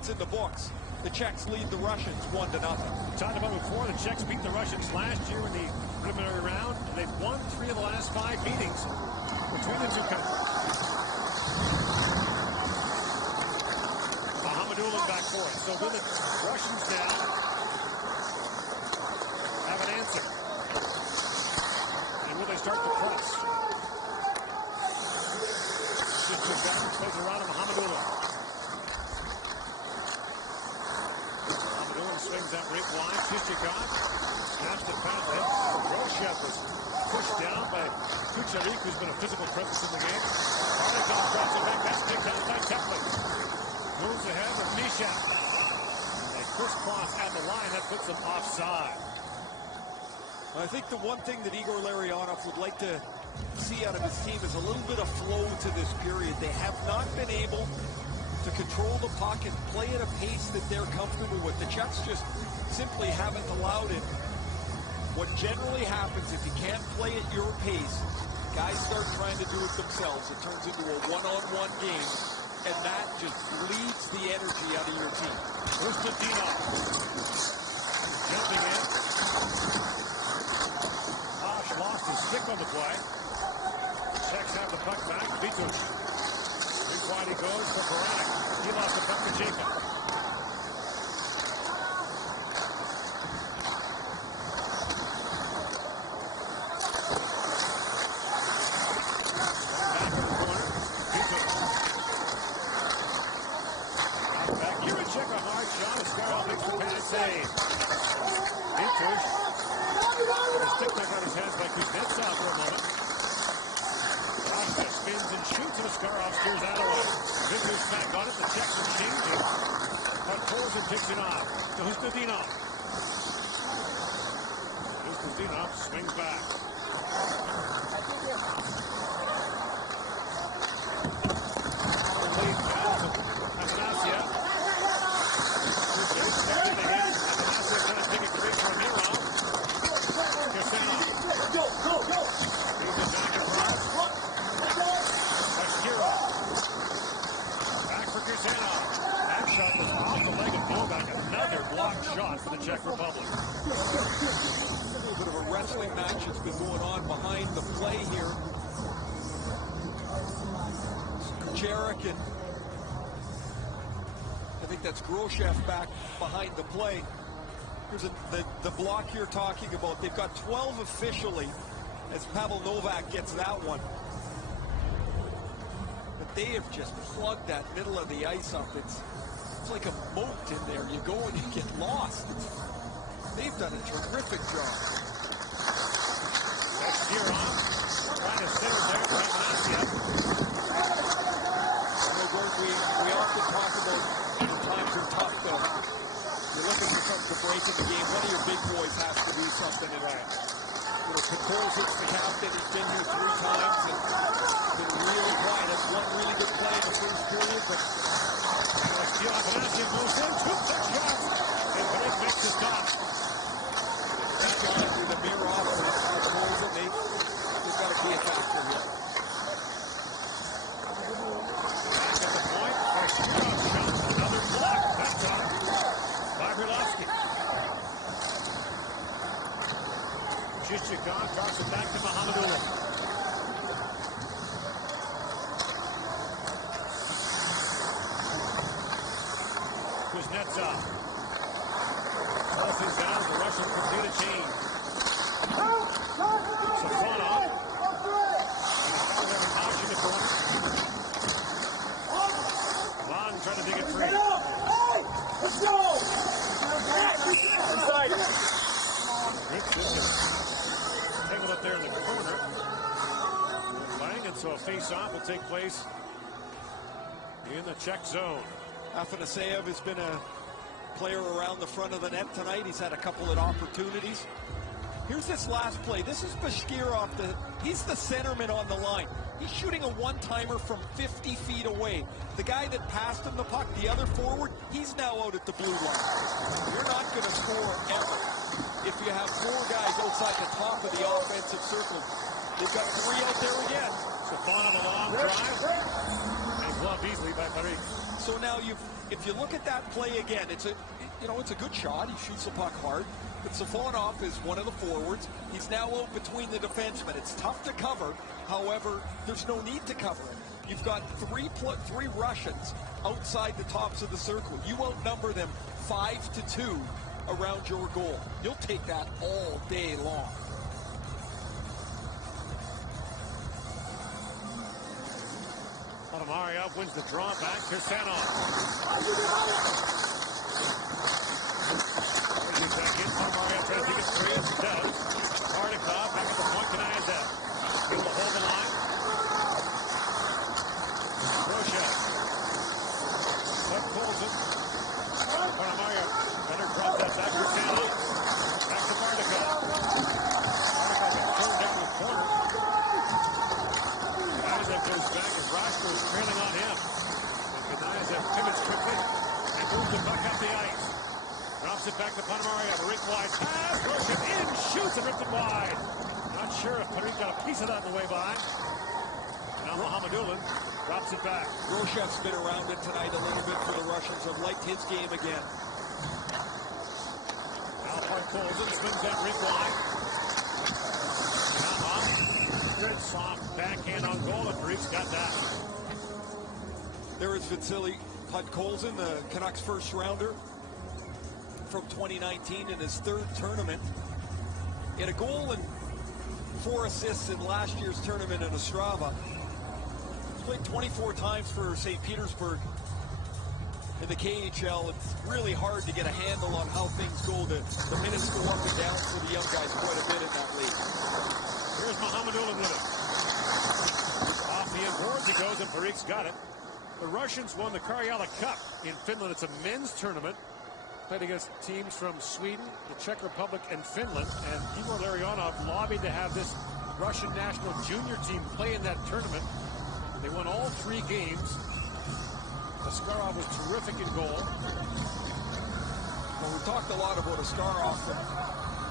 It's in the books. The Czechs lead the Russians 1-0. Talked about before, the Czechs beat the Russians last year in the preliminary round. And they've won 3 of the last 5 meetings between the two countries. Mahamadulin back for it. So will the Russians now have an answer? And will they start to press? Shifts goes down, plays around to Mahamadulin. Mahamadulin swings that right wide. Kichikov snaps the pass to him. Roshev was pushed down by Kucherik, who's been a physical presence in the game. Bartikov drops it back. That's picked out by Templey. Moves ahead with Misha. And they crisscross at the line. That puts them offside. I think the one thing that Igor Larionov would like to see out of his team is a little bit of flow to this period. They have not been able to control the puck and play at a pace that they're comfortable with. The Czechs just simply haven't allowed it. What generally happens if you can't play at your pace, guys start trying to do it themselves. It turns into a one-on-one game, and that just leads the energy out of your team. Husnudinov jumping in. Bosch lost his stick on the play. Czechs have the puck back. Vituch. Big wide he goes for Moravec. Jacob. Back in the corner. Back here in Czech, a hard shot. A Scarrow makes the pass save. Winters. The stick back on his hands by Kuznetsov for a moment. Rashka spins and shoots, and Scarrow steers that away. Winters back on it. The Czechs are changing. But Kolzer picks it off. To Hustadinov. Hustadinov swings back. Lead pass to Athanasia. Athanasia kind of taking the big for Mirov. Kirsanov. Leads it back across. Bashkirov. Back for Kirsanov. That shot was off the leg of Novak. Another blocked shot for the Czech Republic. A little bit of a wrestling match that's been going on behind the play here. Jarek and I think that's Groshev back behind the play. Here's the block you're talking about. They've got 12 officially as Pavel Novak gets that one. But they have just plugged that middle of the ice up. It's like a moat in there. You go and you get lost. They've done a terrific job. Next year on. Trying to center there for Athanasia. We often talk about when times are tough, though. You're looking for something to break in the game. One of your big boys has to do something. And Pekorzic's the captain. He's been here 3 times and been really quiet. That's one really good play in the first period. But Athanasia goes in, 2 quick shots, and Greg makes the stop. That's on it with the mirror off for Pekorzic. They've got to be a factor here. Back at the point, Bashkirov shot, another block. That's up by Berlovsky. Chichikov tosses it back to Mohamedullah. Kuznetsov. Crosses down, the Russians complete a change. Safonov. Out in the corner. Long trying to dig it free. Let's go! Inside. Tangled up there in the corner. Lang, and so a face-off will take place in the Czech zone. Athanaseyev has been a player around the front of the net tonight. He's had a couple of opportunities. Here's this last play. This is Bashkirov. He's the centerman on the line. He's shooting a one-timer from 50 feet away. The guy that passed him the puck, the other forward, he's now out at the blue line. You're not going to score ever if you have 4 guys outside the top of the offensive circle. They've got 3 out there again. Safonov a long drive. And gloved easily by Paris. So now if you look at that play again, it's a good shot. He shoots the puck hard. But Safonov is one of the forwards. He's now out between the defensemen. It's tough to cover. However, there's no need to cover him. You've got 3 Russians outside the tops of the circle. You outnumber them 5-2 around your goal. You'll take that all day long. Ponomarev wins the draw back. Kirsanov. Back in. Ponomarev tries to get 3 as he does. Hardikov back at the point. Kanayev. Able to hold the line. Groshev. That pulls it. Ponomarev. Better drop that back. Kirsanov. Back to Hardikov. Hardikov gets thrown down the corner. Kanayev goes back as Rashko is trailing on him. Kanayev pivots quickly and moves the puck up the ice. Drops it back to Ponomarev. Rink wide pass. Groshev in. Shoots and rips it wide. Not sure if Paris got a piece of that on the way by. Now Mohamedullah drops it back. Groshev's been around it tonight a little bit for the Russians. I've liked his game again. Now Park pulls it. Swings that rink wide. Now good soft backhand on goal. And Paris got that. There is Vasily Podkolzin, the Canucks first rounder from 2019 in his third tournament. He had a goal and 4 assists in last year's tournament in Ostrava. He's played 24 times for St. Petersburg in the KHL. It's really hard to get a handle on how things go. The minutes go up and down for the young guys quite a bit in that league. Here's Mohamedulin with it. Off the end boards he goes, and Parik's got it. The Russians won the Karjala Cup in Finland. It's a men's tournament. Played against teams from Sweden, the Czech Republic, and Finland. And Igor Larionov lobbied to have this Russian national junior team play in that tournament. They won all 3 games. Askarov was terrific in goal. Well, we talked a lot about Askarov.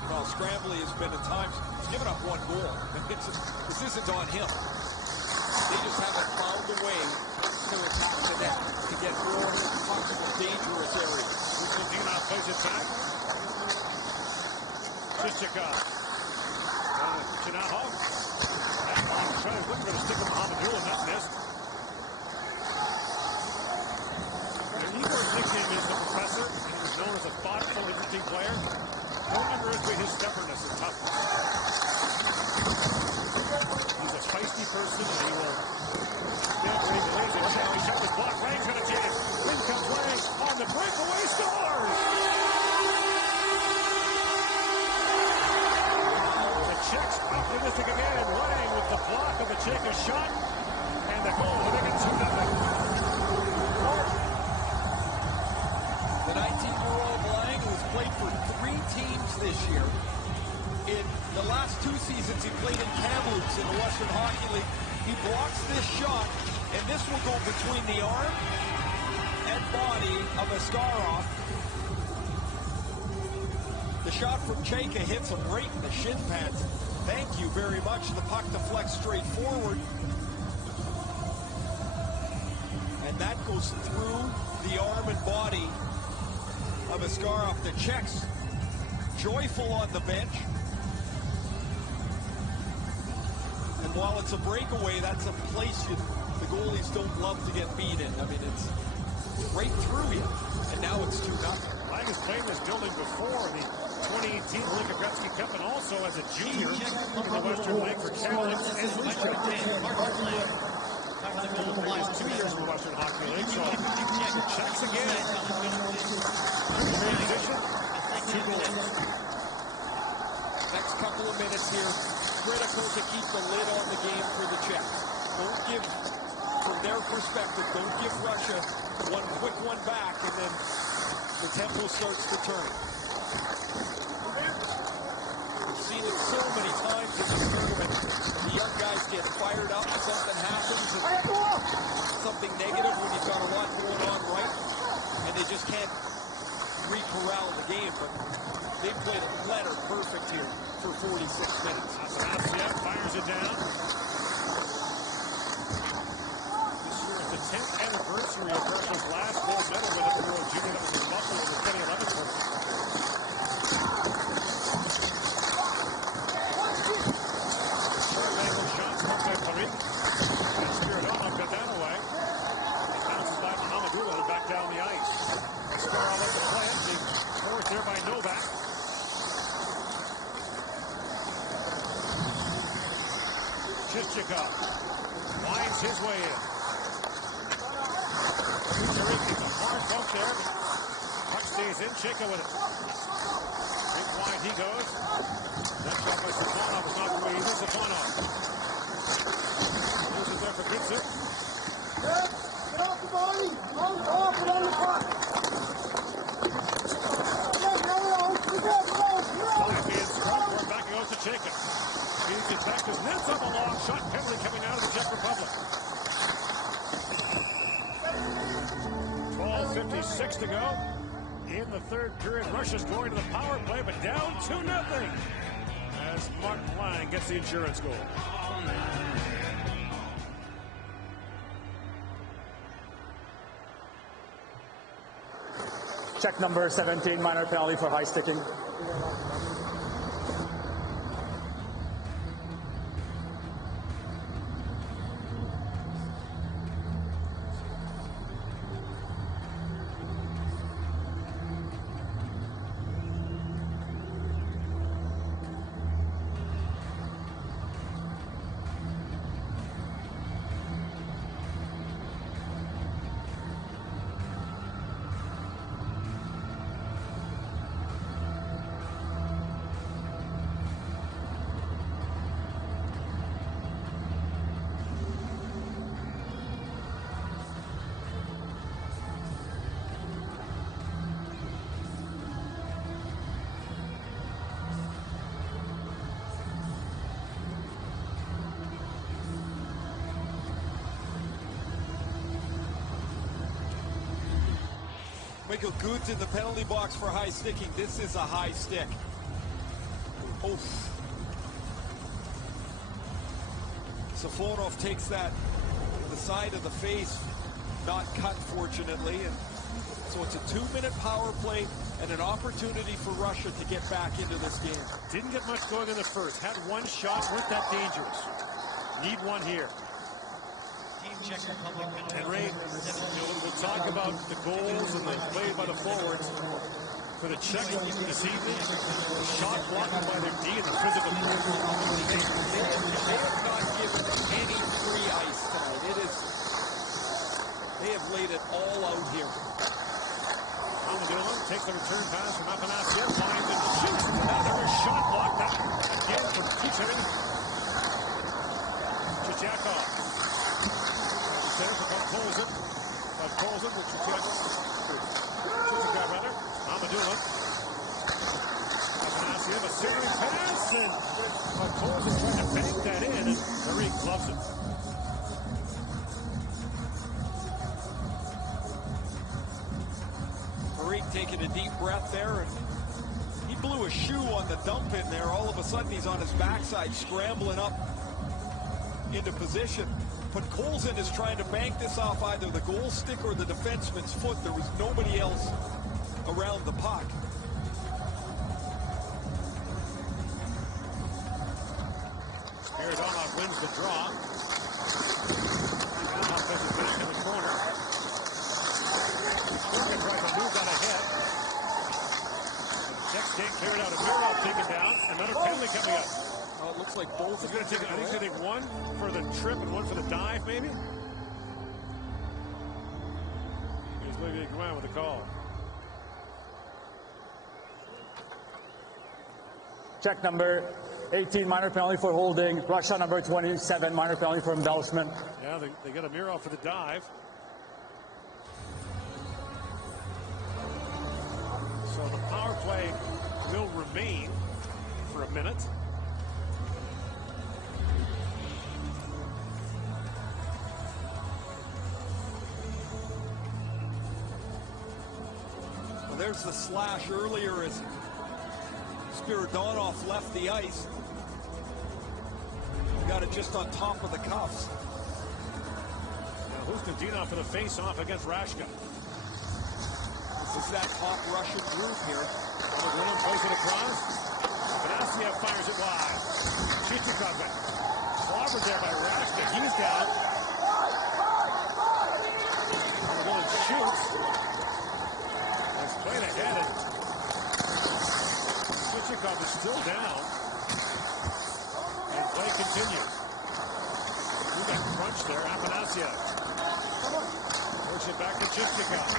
Well, Scrambley has been at times, he's given up 1 goal. This isn't on him. They just haven't found a way to attack the net, to get more possible dangerous areas. Dinov plays it back. Chichikov. Chinahov. That long trying to look for the stick of Mohamedulin. That missed. Igor's nickname is the Professor, and he was known as a thoughtful, interesting player. Don't underestimate his stubbornness and toughness. He's a feisty person, and he will stand where he plays it. Now he shot his block. Lang's going to take it. In comes Lang on the breakaway, scores! The Czechs optimistic again, and Lang with the block of the Czech shot, and the goal to make it 2-0. The 19-year-old Lang, who's played for 3 teams this year. In the last 2 seasons, he played in Kamloops in the Western Hockey League. He blocks this shot, and this will go between the arm and body of Askarov. The shot from Cheka hits him right in the shin pads. Thank you very much. The puck deflects straight forward. And that goes through the arm and body of Askarov. The Czechs joyful on the bench. And while it's a breakaway, that's a place the goalies don't love to get beat in. I mean, it's right through you. And now it's 2-0. Lang has played this building before, the 2018 Linka Gretzky Cup, and also as a junior in the Western League for Kamloops and Moose Jaw. He has 2 years in the Western Hockey League, so checks again. Next couple of minutes here, critical to keep the lid on the game for the Czechs. Don't give, from their perspective, don't give Russia one quick one back, and then the tempo starts to turn. We've seen it so many times in this tournament. The young guys get fired up, something happens, and something negative when you've got a lot going on right, and they just can't re-corral the game. But they played a letter perfect here for 46 minutes. Athanasiev fires it down. This year is the 10th anniversary of Russia's last gold medal win at the World Junior. That was in Buffalo in the 2011 tournament. Short angle shot from by Parik. And Spiridonov got that away. It bounces by Mohamedulin and back down the ice. Askarov at the plant, being forced there by Novak. Chichikov winds his way in. Parik makes a hard bump there, but puck stays in. Cheka with it. Big wide he goes. That shot by Stepanov was not the way he was. Stepanov loses there for Gitzer. Get off the body! Off it on the puck! Being scrubbed, we're back, it goes to Cheka. He gets back to his nets on the long shot. Penalty coming out of the Czech Republic. 12:56 to go in the third period. Russia's going to the power play, but down 2-0 as Mark Lang gets the insurance goal. Check number 17, minor penalty for high sticking. Michael Good's in the penalty box for high sticking. This is a high stick. Oof. Safonov takes that to the side of the face, not cut fortunately, and so it's a 2-minute power play and an opportunity for Russia to get back into this game. Didn't get much going in the first. Had one shot, weren't that dangerous. Need one here. Czech Republic And Ray, we'll talk about the goals and the play by the forwards. For the Czech this evening, shot blocked by their D and the physical. They have not given any free ice tonight. They have laid it all out here. Amadulin takes the return pass from Afanasyev, finds it and shoots. Another shot blocked up again from Kucherin. Chichakov. Center for Colson. Colson with Chichakov rather. Amadulin. Afanasyev, a centering pass, and Colson trying to bank that in, and Marie gloves it. Taking a deep breath there, and he blew a shoe on the dump in there. All of a sudden he's on his backside scrambling up into position, but Colson is trying to bank this off either the goal stick or the defenseman's foot. There was nobody else around the puck. Spiridonov wins the draw. Now puts it back in the corner. Moved out ahead. Czechs can't clear it out. Amirov taken down. Another penalty coming up. Oh, it looks like both are going to take. I think he's going to take one for the trip and one for the dive, maybe. He's going to go out with the call. Czech number 18, minor penalty for holding. Russia number 27, minor penalty for embellishment. Yeah, they got Amirov for the dive. So the power play will remain for a minute. Well, there's the slash earlier as Spiridonov left the ice. Got it just on top of the cuffs. Now Hustadinov for the face-off against Rashka. This is that top Russian group here. William plays it across. Afanasyev fires it wide. Chichikov got clobbered there by Rashka. He's down. William shoots. It's played ahead. Chichikov is still down. And play continues. Who got crunched there? Afanasyev. Push it back to Chichikov.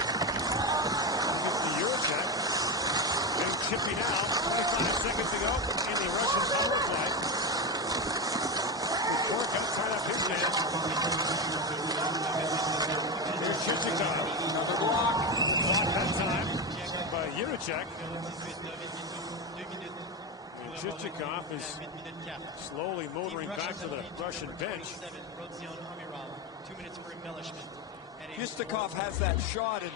Being chippy now, 25 seconds to go in the Russian power play. With Korkut tied up his man. Here's Chichikov. Another block. Block that time by Jiricek. And Chichikov is slowly motoring back to the Russian bench. 2 minutes for embellishment. Justikov has that shot, and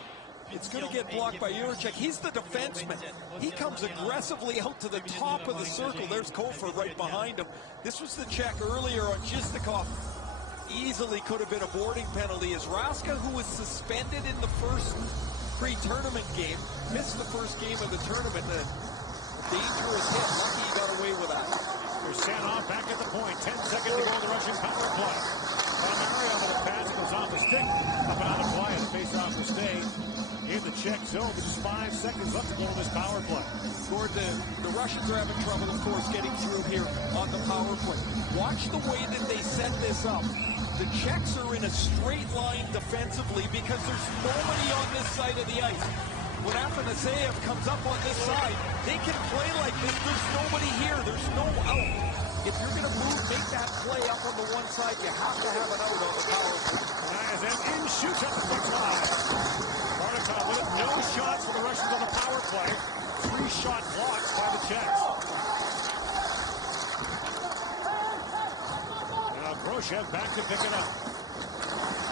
it's going to get blocked by Jiricek. He's the defenseman. He comes aggressively out to the top of the circle. There's Kofor right behind him. This was the check earlier on Justikov. Easily could have been a boarding penalty as Raska, who was suspended in the first pre-tournament game, missed the first game of the tournament. A dangerous hit. Lucky he got away with that. There's Sanov back at the point. 10 seconds to go in the Russian power play. Mario with a pass. It goes off the stick. Up and out of play. The face-off will stay in the Czech zone. Just 5 seconds left to go in this power play. Gord, the Russians are having trouble, of course, getting through here on the power play. Watch the way that they set this up. The Czechs are in a straight line defensively because there's nobody on this side of the ice. When Afanasyev comes up on this side, they can play like this. There's nobody here. There's no out. If you're going to make that play up on the one side, you have to have an out on the power play. In shoots up the quick line. Bartikov with it. No shots for the Russians on the power play. 3-shot blocks by the Czechs. Now Groshev back to pick it up.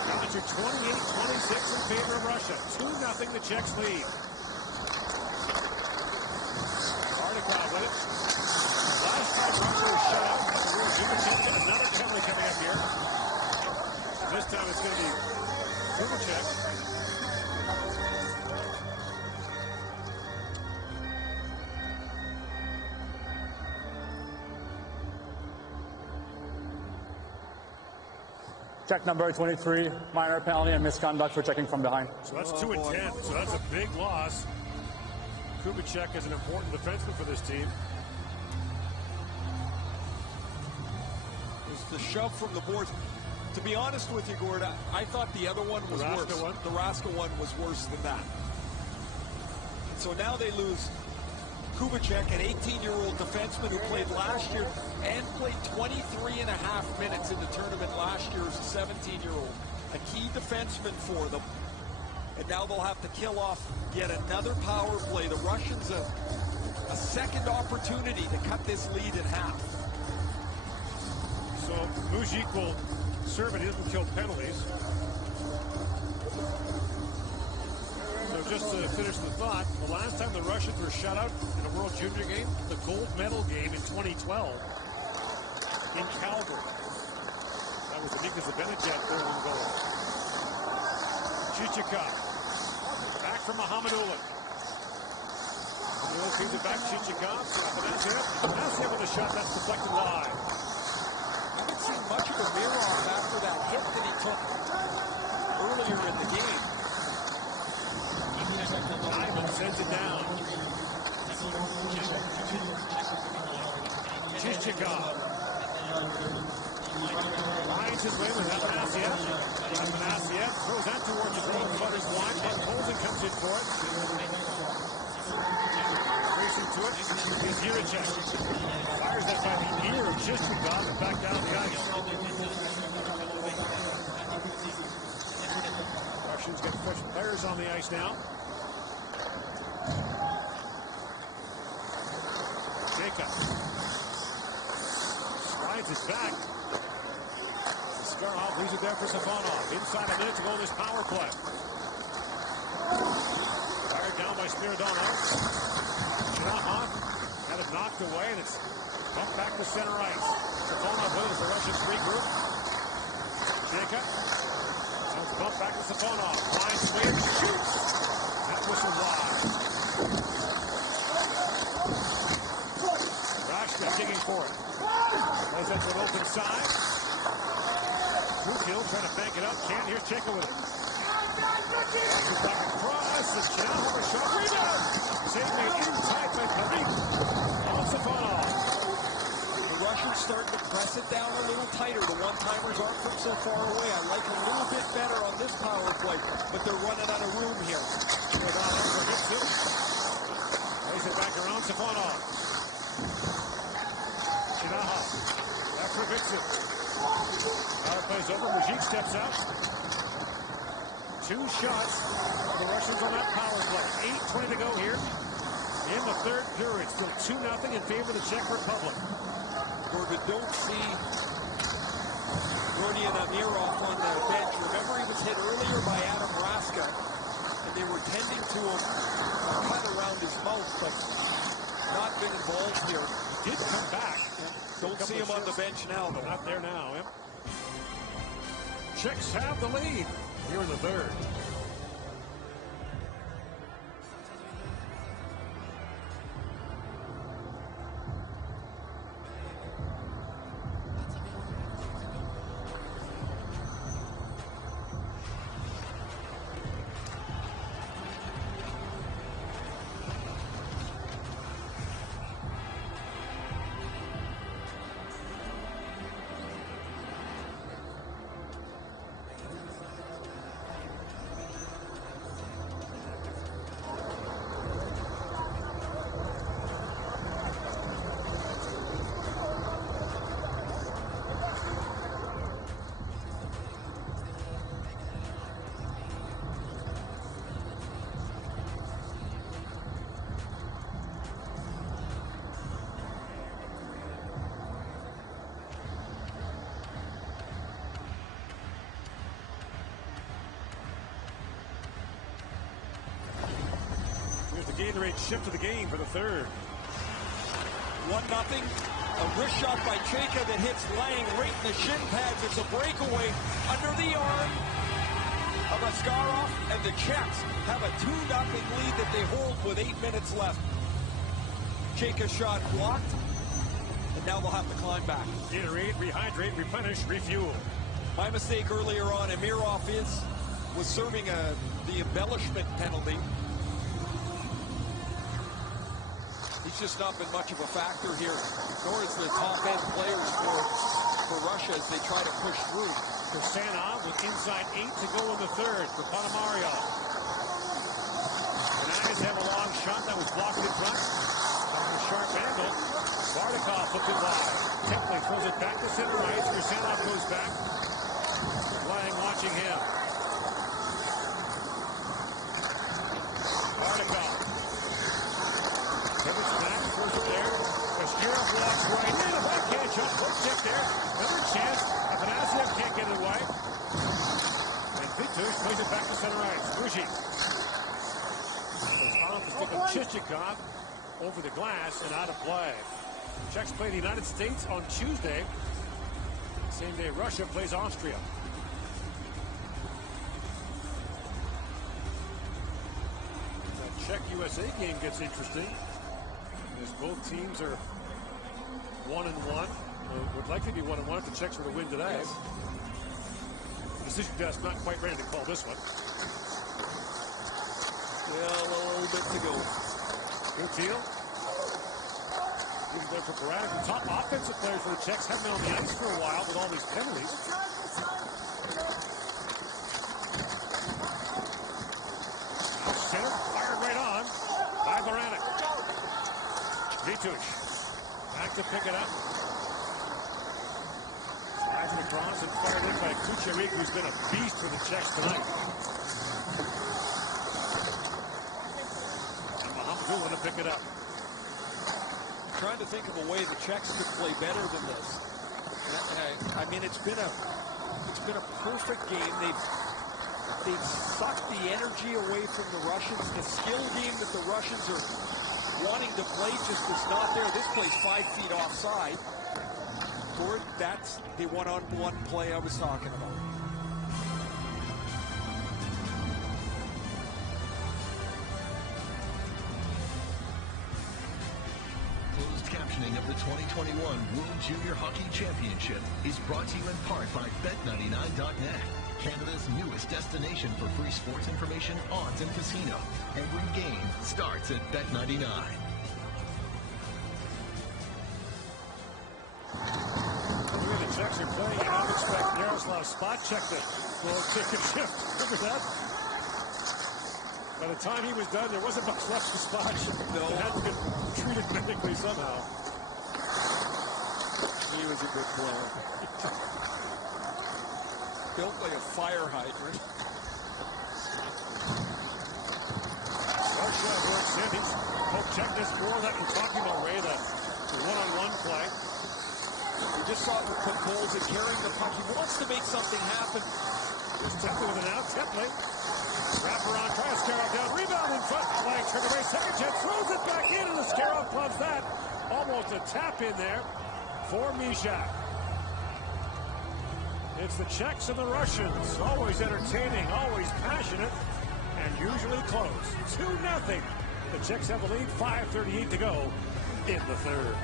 Got the Stats are 28-26 in favor of Russia. 2-0 the Czechs lead. Artikov with it. Last time Russia was shut out, Kubicek got another cover coming up here. This time it's going to be Kubicek. Check number 23, minor penalty and misconduct for checking from behind. So that's 2 and 10. So that's a big loss. Kubicek is an important defenseman for this team. It was the shove from the boards. To be honest with you, Gord, I thought the other one was worse. The Raska one was worse than that. And so now they lose Kubicek, an 18-year-old defenseman who played last year and played 23 and a half minutes in the tournament last year as a 17-year-old. A key defenseman for them. And now they'll have to kill off yet another power play. The Russians a second opportunity to cut this lead in half. So Mujik will serve it. He doesn't kill penalties. So just to finish the thought, the last time the Russians were shut out in a World Junior game, the gold medal game in 2012 in Calgary. That was Nikas Zibanejad, third and goal. Chichikov. Back from Mohamedulin. He'll feed it back to Chichikov. Afanasyev with a shot that's deflected wide. I haven't seen much of a Mirov after that hit that he took earlier in the game. Ivan sends it down. Chichikov. Lines his way with Afanasyev. Afanasyev throws that towards the goal. But it's wide. But Bolden comes in for it. Racing to it is Jiricek. Fires that by the ear of Chichikov and back down the ice. Russians get fresh players on the ice now. Jacob. Strides his back. Skarhov leaves it there for Safonov. Inside a minute to go in this power play. Fired down by Spiridonov. Skarhov had it knocked away, and it's bumped back to center ice. Safonov with it as the Russians regroup. Jacob. It's bumped back to Safonov. Lines away and shoots. That whistle wide. Rashka digging for it. Plays up to an open side. Drukil trying to bank it out. Can't. Here's Checo with it. Rashka's back across. And Chenahova shot. Rebound. Save made inside by Parik. On Safonov. The Russians starting to press it down a little tighter. The one-timers aren't from so far away. I like a little bit better on this power play, but they're running out of room here. Spiridonov hits it. Plays it back around Safonov. Chenahova. After Vixen. Power play's over. Mujik steps out. 2 shots for the Russians on that power play. 8:20 to go here in the third period. Still 2-0 in favor of the Czech Republic. Gordon, don't see Rodion Amirov on the bench. Remember, he was hit earlier by Adam Raska, and they were tending to him cut around his mouth, but not been involved here. He did come back. Don't see him on the bench now, though. Not there now. Yep. Czechs have the lead here in the third. Gatorade shift to the game for the third. 1-0. A wrist shot by Czech that hits Lang right in the shin pads. It's a breakaway under the arm of Askarov, and the Czechs have a 2-0 lead that they hold with 8 minutes left. Czech's shot blocked, and now they'll have to climb back. Gatorade, rehydrate, replenish, refuel. My mistake earlier on, Amirov was serving the embellishment penalty. He's just not been much of a factor here, nor is the top-end players for Russia as they try to push through. Kursanov with inside 8 to go in the third for Ponomaryov. Hernandez have a long shot that was blocked in front. A sharp angle. Bardakov puts it wide. Temple throws it back to center ice. Kursanov goes back. Lang watching him. Bardakov. Pivots back, throws it there. Askarov walks right in. A backhand shot, hook stick there. Another chance. Afanasyev can't get it away. And Vitush plays it back to center ice. Bushi. Off the stick of Chichikov over the glass and out of play. Czechs play the United States on Tuesday. Same day Russia plays Austria. That Czech-USA game gets interesting, as both teams are 1-1, or would likely be 1-1 if the Czechs were to win today. Yes. The decision desk not quite ready to call this one. Well, a little bit to go. Good deal. Even there for Barrett, the top offensive players for the Czechs haven't been on the ice for a while with all these penalties. Out center, fired right on by Baranek. Vitush back to pick it up. Slides it across and fired in by Kucherik, who's been a beast for the Czechs tonight. And Mahamadou to pick it up. Trying to think of a way the Czechs could play better than this. And I mean, it's been a perfect game. They've sucked the energy away from the Russians. The skill game that the Russians are wanting to play just is not there. This play's 5 feet offside. Gord, that's the one-on-one play I was talking about. Closed captioning of the 2021 World Junior Hockey Championship is brought to you in part by Bet99.net, Canada's newest destination for free sports information, odds, and casino. Every game starts at Bet99. The way the Czechs are playing, I don't expect Yaroslav spot check to go ticket shift. Remember that? By the time he was done, there wasn't much left to spot check. No. It had to get treated medically somehow. He was a good player. Built like a fire hydrant. Russia works in. He's helped check this more that we're talking about, Ray, the one-on-one play. We just saw him put goals and carrying the puck. He wants to make something happen. Here's Temple with it now. Temple. Wrap around, try Askarov down. Rebound in front. Playing trigger away. Second chance. Throws it back in, and Askarov clubs that. Almost a tap in there for Mishak. It's the Czechs and the Russians. Always entertaining, always passionate, and usually close. 2-0. The Czechs have a lead. 5:38 to go in the third.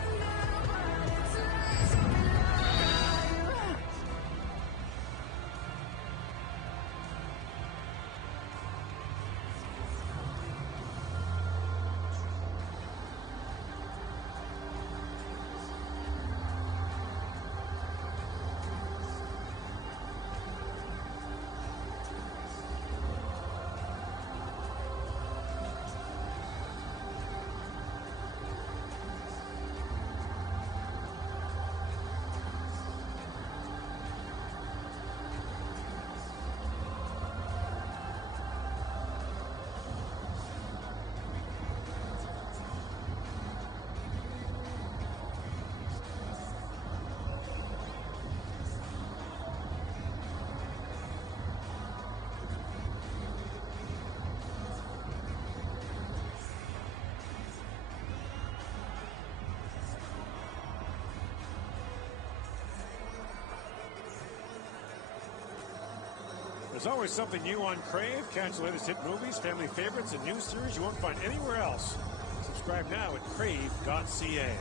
There's always something new on Crave. Catch the latest hit movies, family favorites, and new series you won't find anywhere else. Subscribe now at crave.ca.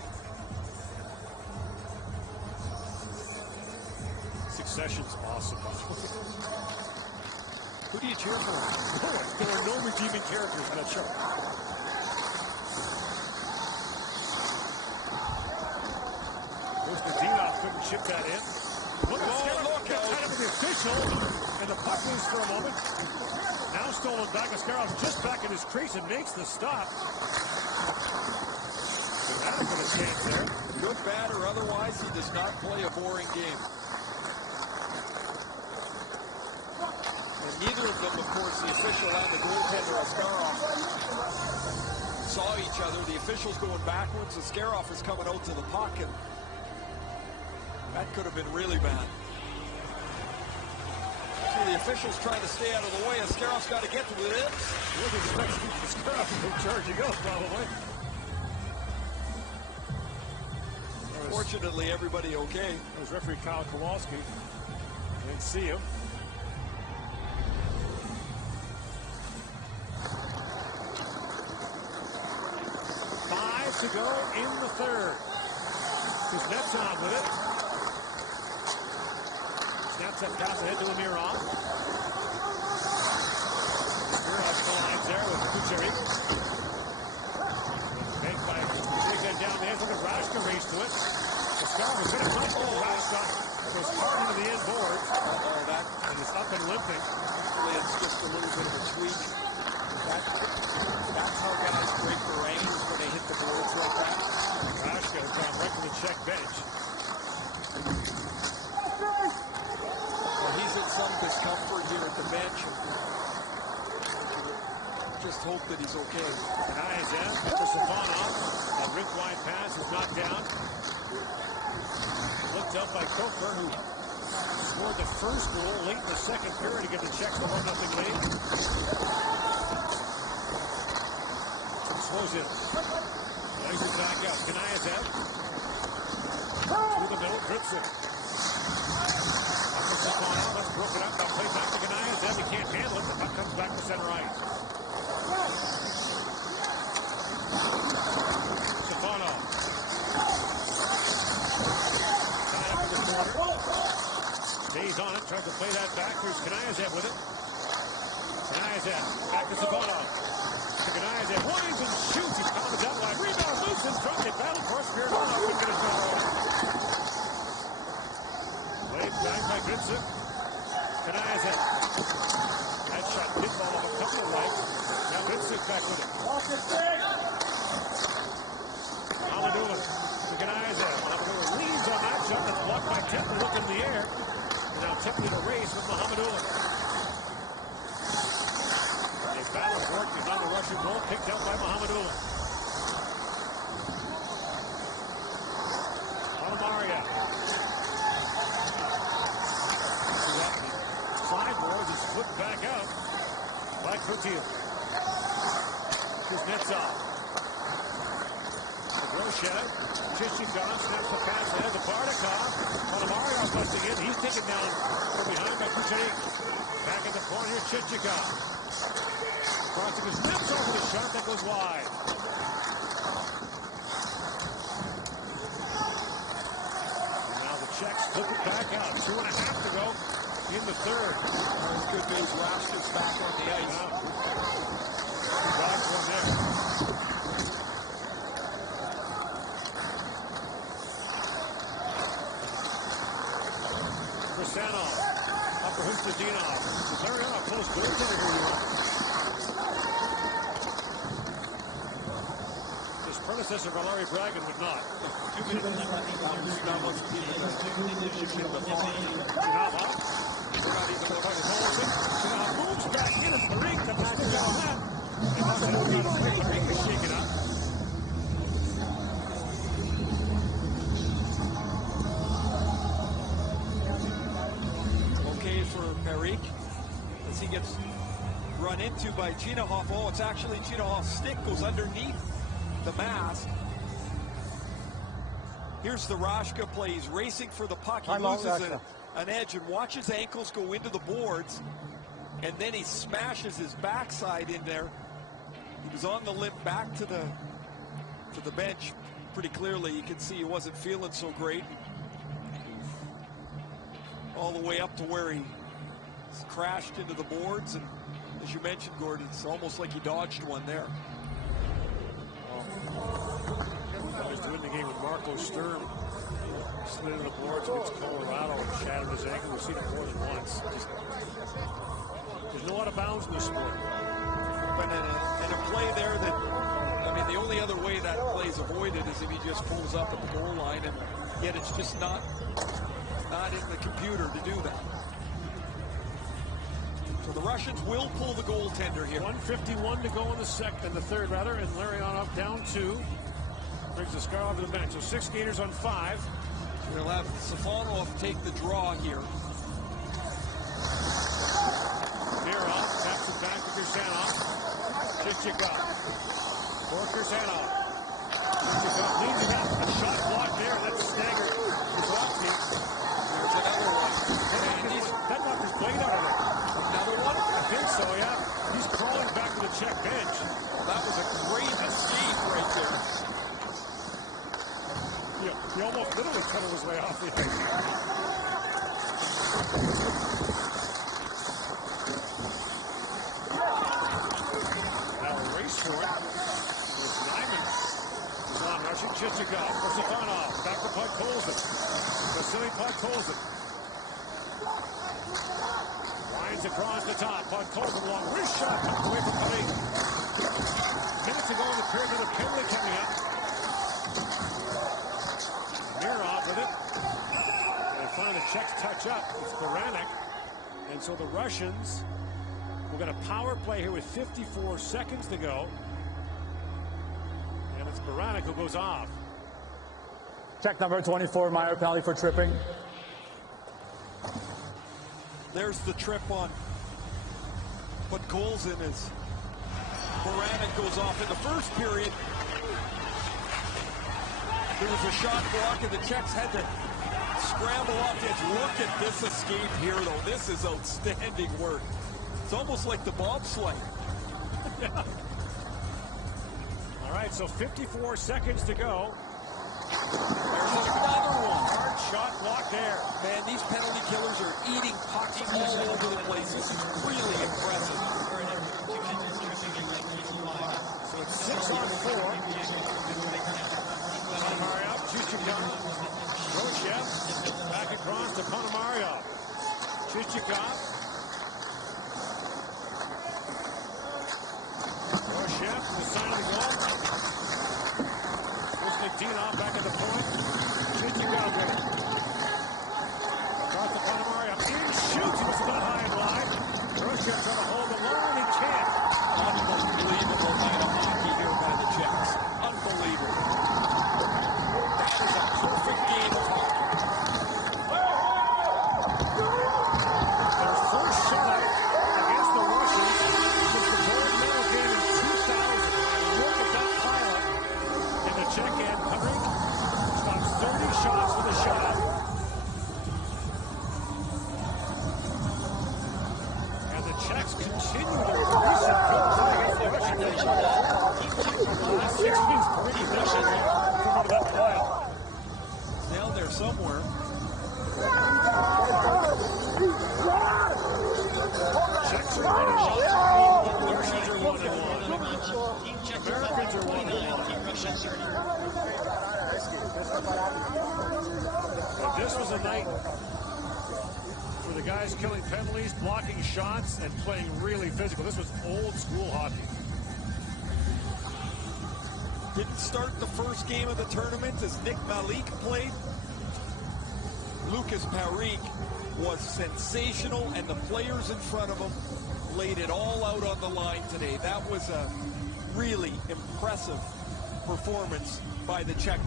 Succession's awesome. Who do you cheer for? There are no redeeming characters in that show. Goes to Dinoff, couldn't chip that in. Look at Scarroff, gets tied up with the official, and the puck moves for a moment. Now stolen back. Scarroff just back in his crease and makes the stop. Dramatic for the chance there. Good, bad, or otherwise, he does not play a boring game. And neither of them, of course, the official and the goaltender, Scarroff, saw each other. The official's going backwards, and Scarroff is coming out to the puck, and that could have been really bad. So the official's trying to stay out of the way, and Scarroff's got to get to it. He wasn't expecting Scarroff to go charging up, probably. Fortunately, everybody okay. That was referee Kyle Kowalski. Didn't see him. To go in the third. Kuznetsov with it. Snaps that pass ahead to Amirov. Amirov collides there with Kucherov. Make by Kucherov down the end. Look at Rashka race to it. Scarroff was going to come for Rashka. Goes hard into the end board. That is up and limping. It's just a little bit of a tweak. That's how guys break their ankles when they hit the boards like that. Rashka has gone right to the Czech bench. Well, he's in some discomfort here at the bench. Just hope that he's okay. Nice, for Safanov. A rink wide pass is knocked down. Looked up by Kofer, who scored the first goal late in the second period to give the Czechs the 1-0 lead. Slows in. Nice to back up. Kanayev. Through the middle, grips it. Safanov, that's broken up. Now play back to Kanayev. He can't handle it. The puck comes back to center ice. Safanov. Tied up in the corner. Stays on it. Tries to play that back. Here's Kanayev with it. Kanayev. Back to Safanov. Kanayev winds and shoots. He pounded that line. Rebound, loose and dropped it. Battle for Spiridonov. Couldn't get it done. Played back by Gibson. Kanayev. That shot did fall off a couple of legs. Now Gibson back with it. Mamadoulis to Kanayev. Mamadoulis leads on that shot. That's blocked by Temple. Look in the air. And now Temple in a race with Mamadoulis. Battle for it behind the Russian goal, picked up by Mamadoulis. Alamaria. Sideboards is flipped back out by Kurtil. Kuznetsov. Groshev. Chichikov snaps the pass ahead to Bardakov. Alamaria busting in. He's taken down from behind by Kucherov. Back at the point here, Chichikov. Crossing his lips over the shot that goes wide. And now the Czechs flip it back out. 2.5 to go in the third. It's good news. Rashka's back on the ice. Dodge one there. Kristanov. Up for Hustadinov. Very on a close goaltender here you are. Predecessor Valery Bragin would not. Moves back in as Marine comes to stick on that. And also got a play. Marine is shaken up. Okay for Perique as he gets run into by Chinahoff. Oh, it's actually Chinahoff's stick goes underneath the mask. Here's the Rashka play. He's racing for the puck. He loses an edge, and watch his ankles go into the boards. and then he smashes his backside in there. He was on the limp back to the bench pretty clearly. You can see he wasn't feeling so great. All the way up to where he crashed into the boards, and as you mentioned, Gordon, it's almost like he dodged one there. I was doing the game with Marco Sturm. Slid into the boards against Colorado and shattered his ankle. We've seen it more than once. There's no out of bounds in this sport. But in a play there that, I mean, the only other way that play is avoided is if he just pulls up at the goal line, and yet it's just not in the computer to do that. So the Russians will pull the goaltender here. 1:51 to go in the third, and Larionov down 2. Brings the Scarlett to the bench. So 6 skaters on 5. They'll have Safonov take the draw here. Mirov taps it back to Kursanov. Chichikov. For Kursanov. Chichikov needs it up. A shot block there. That's staggered. There's another one. That knocked his blade out of it. Another one? I think so, yeah. He's crawling back to the Czech bench. Well, that was a great escape right there. He almost literally cuddled his way off the ice. Now a race for it. It's Nyman. He's on rushing Chichikov for Safonov. Back to Podkolzin. Vasily Podkolzin. Lines across the top. Podkolzin long wrist shot. Comes away from Paris. Minutes ago in the period with a penalty coming up. Mirov with it. They find the Czechs touch up. It's Baranek. And so the Russians will get a power play here with 54 seconds to go. And it's Baranek who goes off. Czech number 24, minor penalty for tripping. There's the trip on Podkolzin as Baranek goes off in the first period. There was a shot block, and the Czechs had to scramble off the edge. Look at this escape here, though. This is outstanding work. It's almost like the bobsleigh. Yeah. All right, so 54 seconds to go. There's another one. Hard shot block there. Man, these penalty killers are eating pucks all over the place. This is really impressive. So it's 6 on 4. Ponomaryov, Chichikov, Roshev, back across to Ponomaryov. Chichikov. Roshev, the sign of the goal. Here's Nikdinov back at the point. Chichikov with it. Across to Ponomaryov. In shoots, but it's not high and wide. Roshev trying to hold the line, he can't. Unbelievable night of hockey here by the Czechs. Unbelievable. That is a perfect game of hockey. Their first shutout against the Russians since the gold medal game in 2000. Look at that pileup in the Czech end. Parik stops 30 shots with a shutout. And the Czechs continue their recent good play against the Russian nation. The last 6 games, pretty efficient. Come out of that pile. Down there somewhere. Czechs are 1-1. Russians are 1-1. Americans are 1-1. But this was a night for the guys killing penalties, blocking shots, and playing really physical. This was old school hockey. Didn't start the first game of the tournament as Nick Malik played. Lucas Parik was sensational, and the players in front of him laid it all out on the line today. That was a really impressive performance by the Czech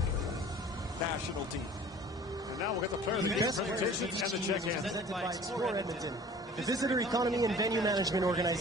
national team. And now we'll get the player of the game presentations and the Czech anthem. The Visitor Economy and Venue Management Organization.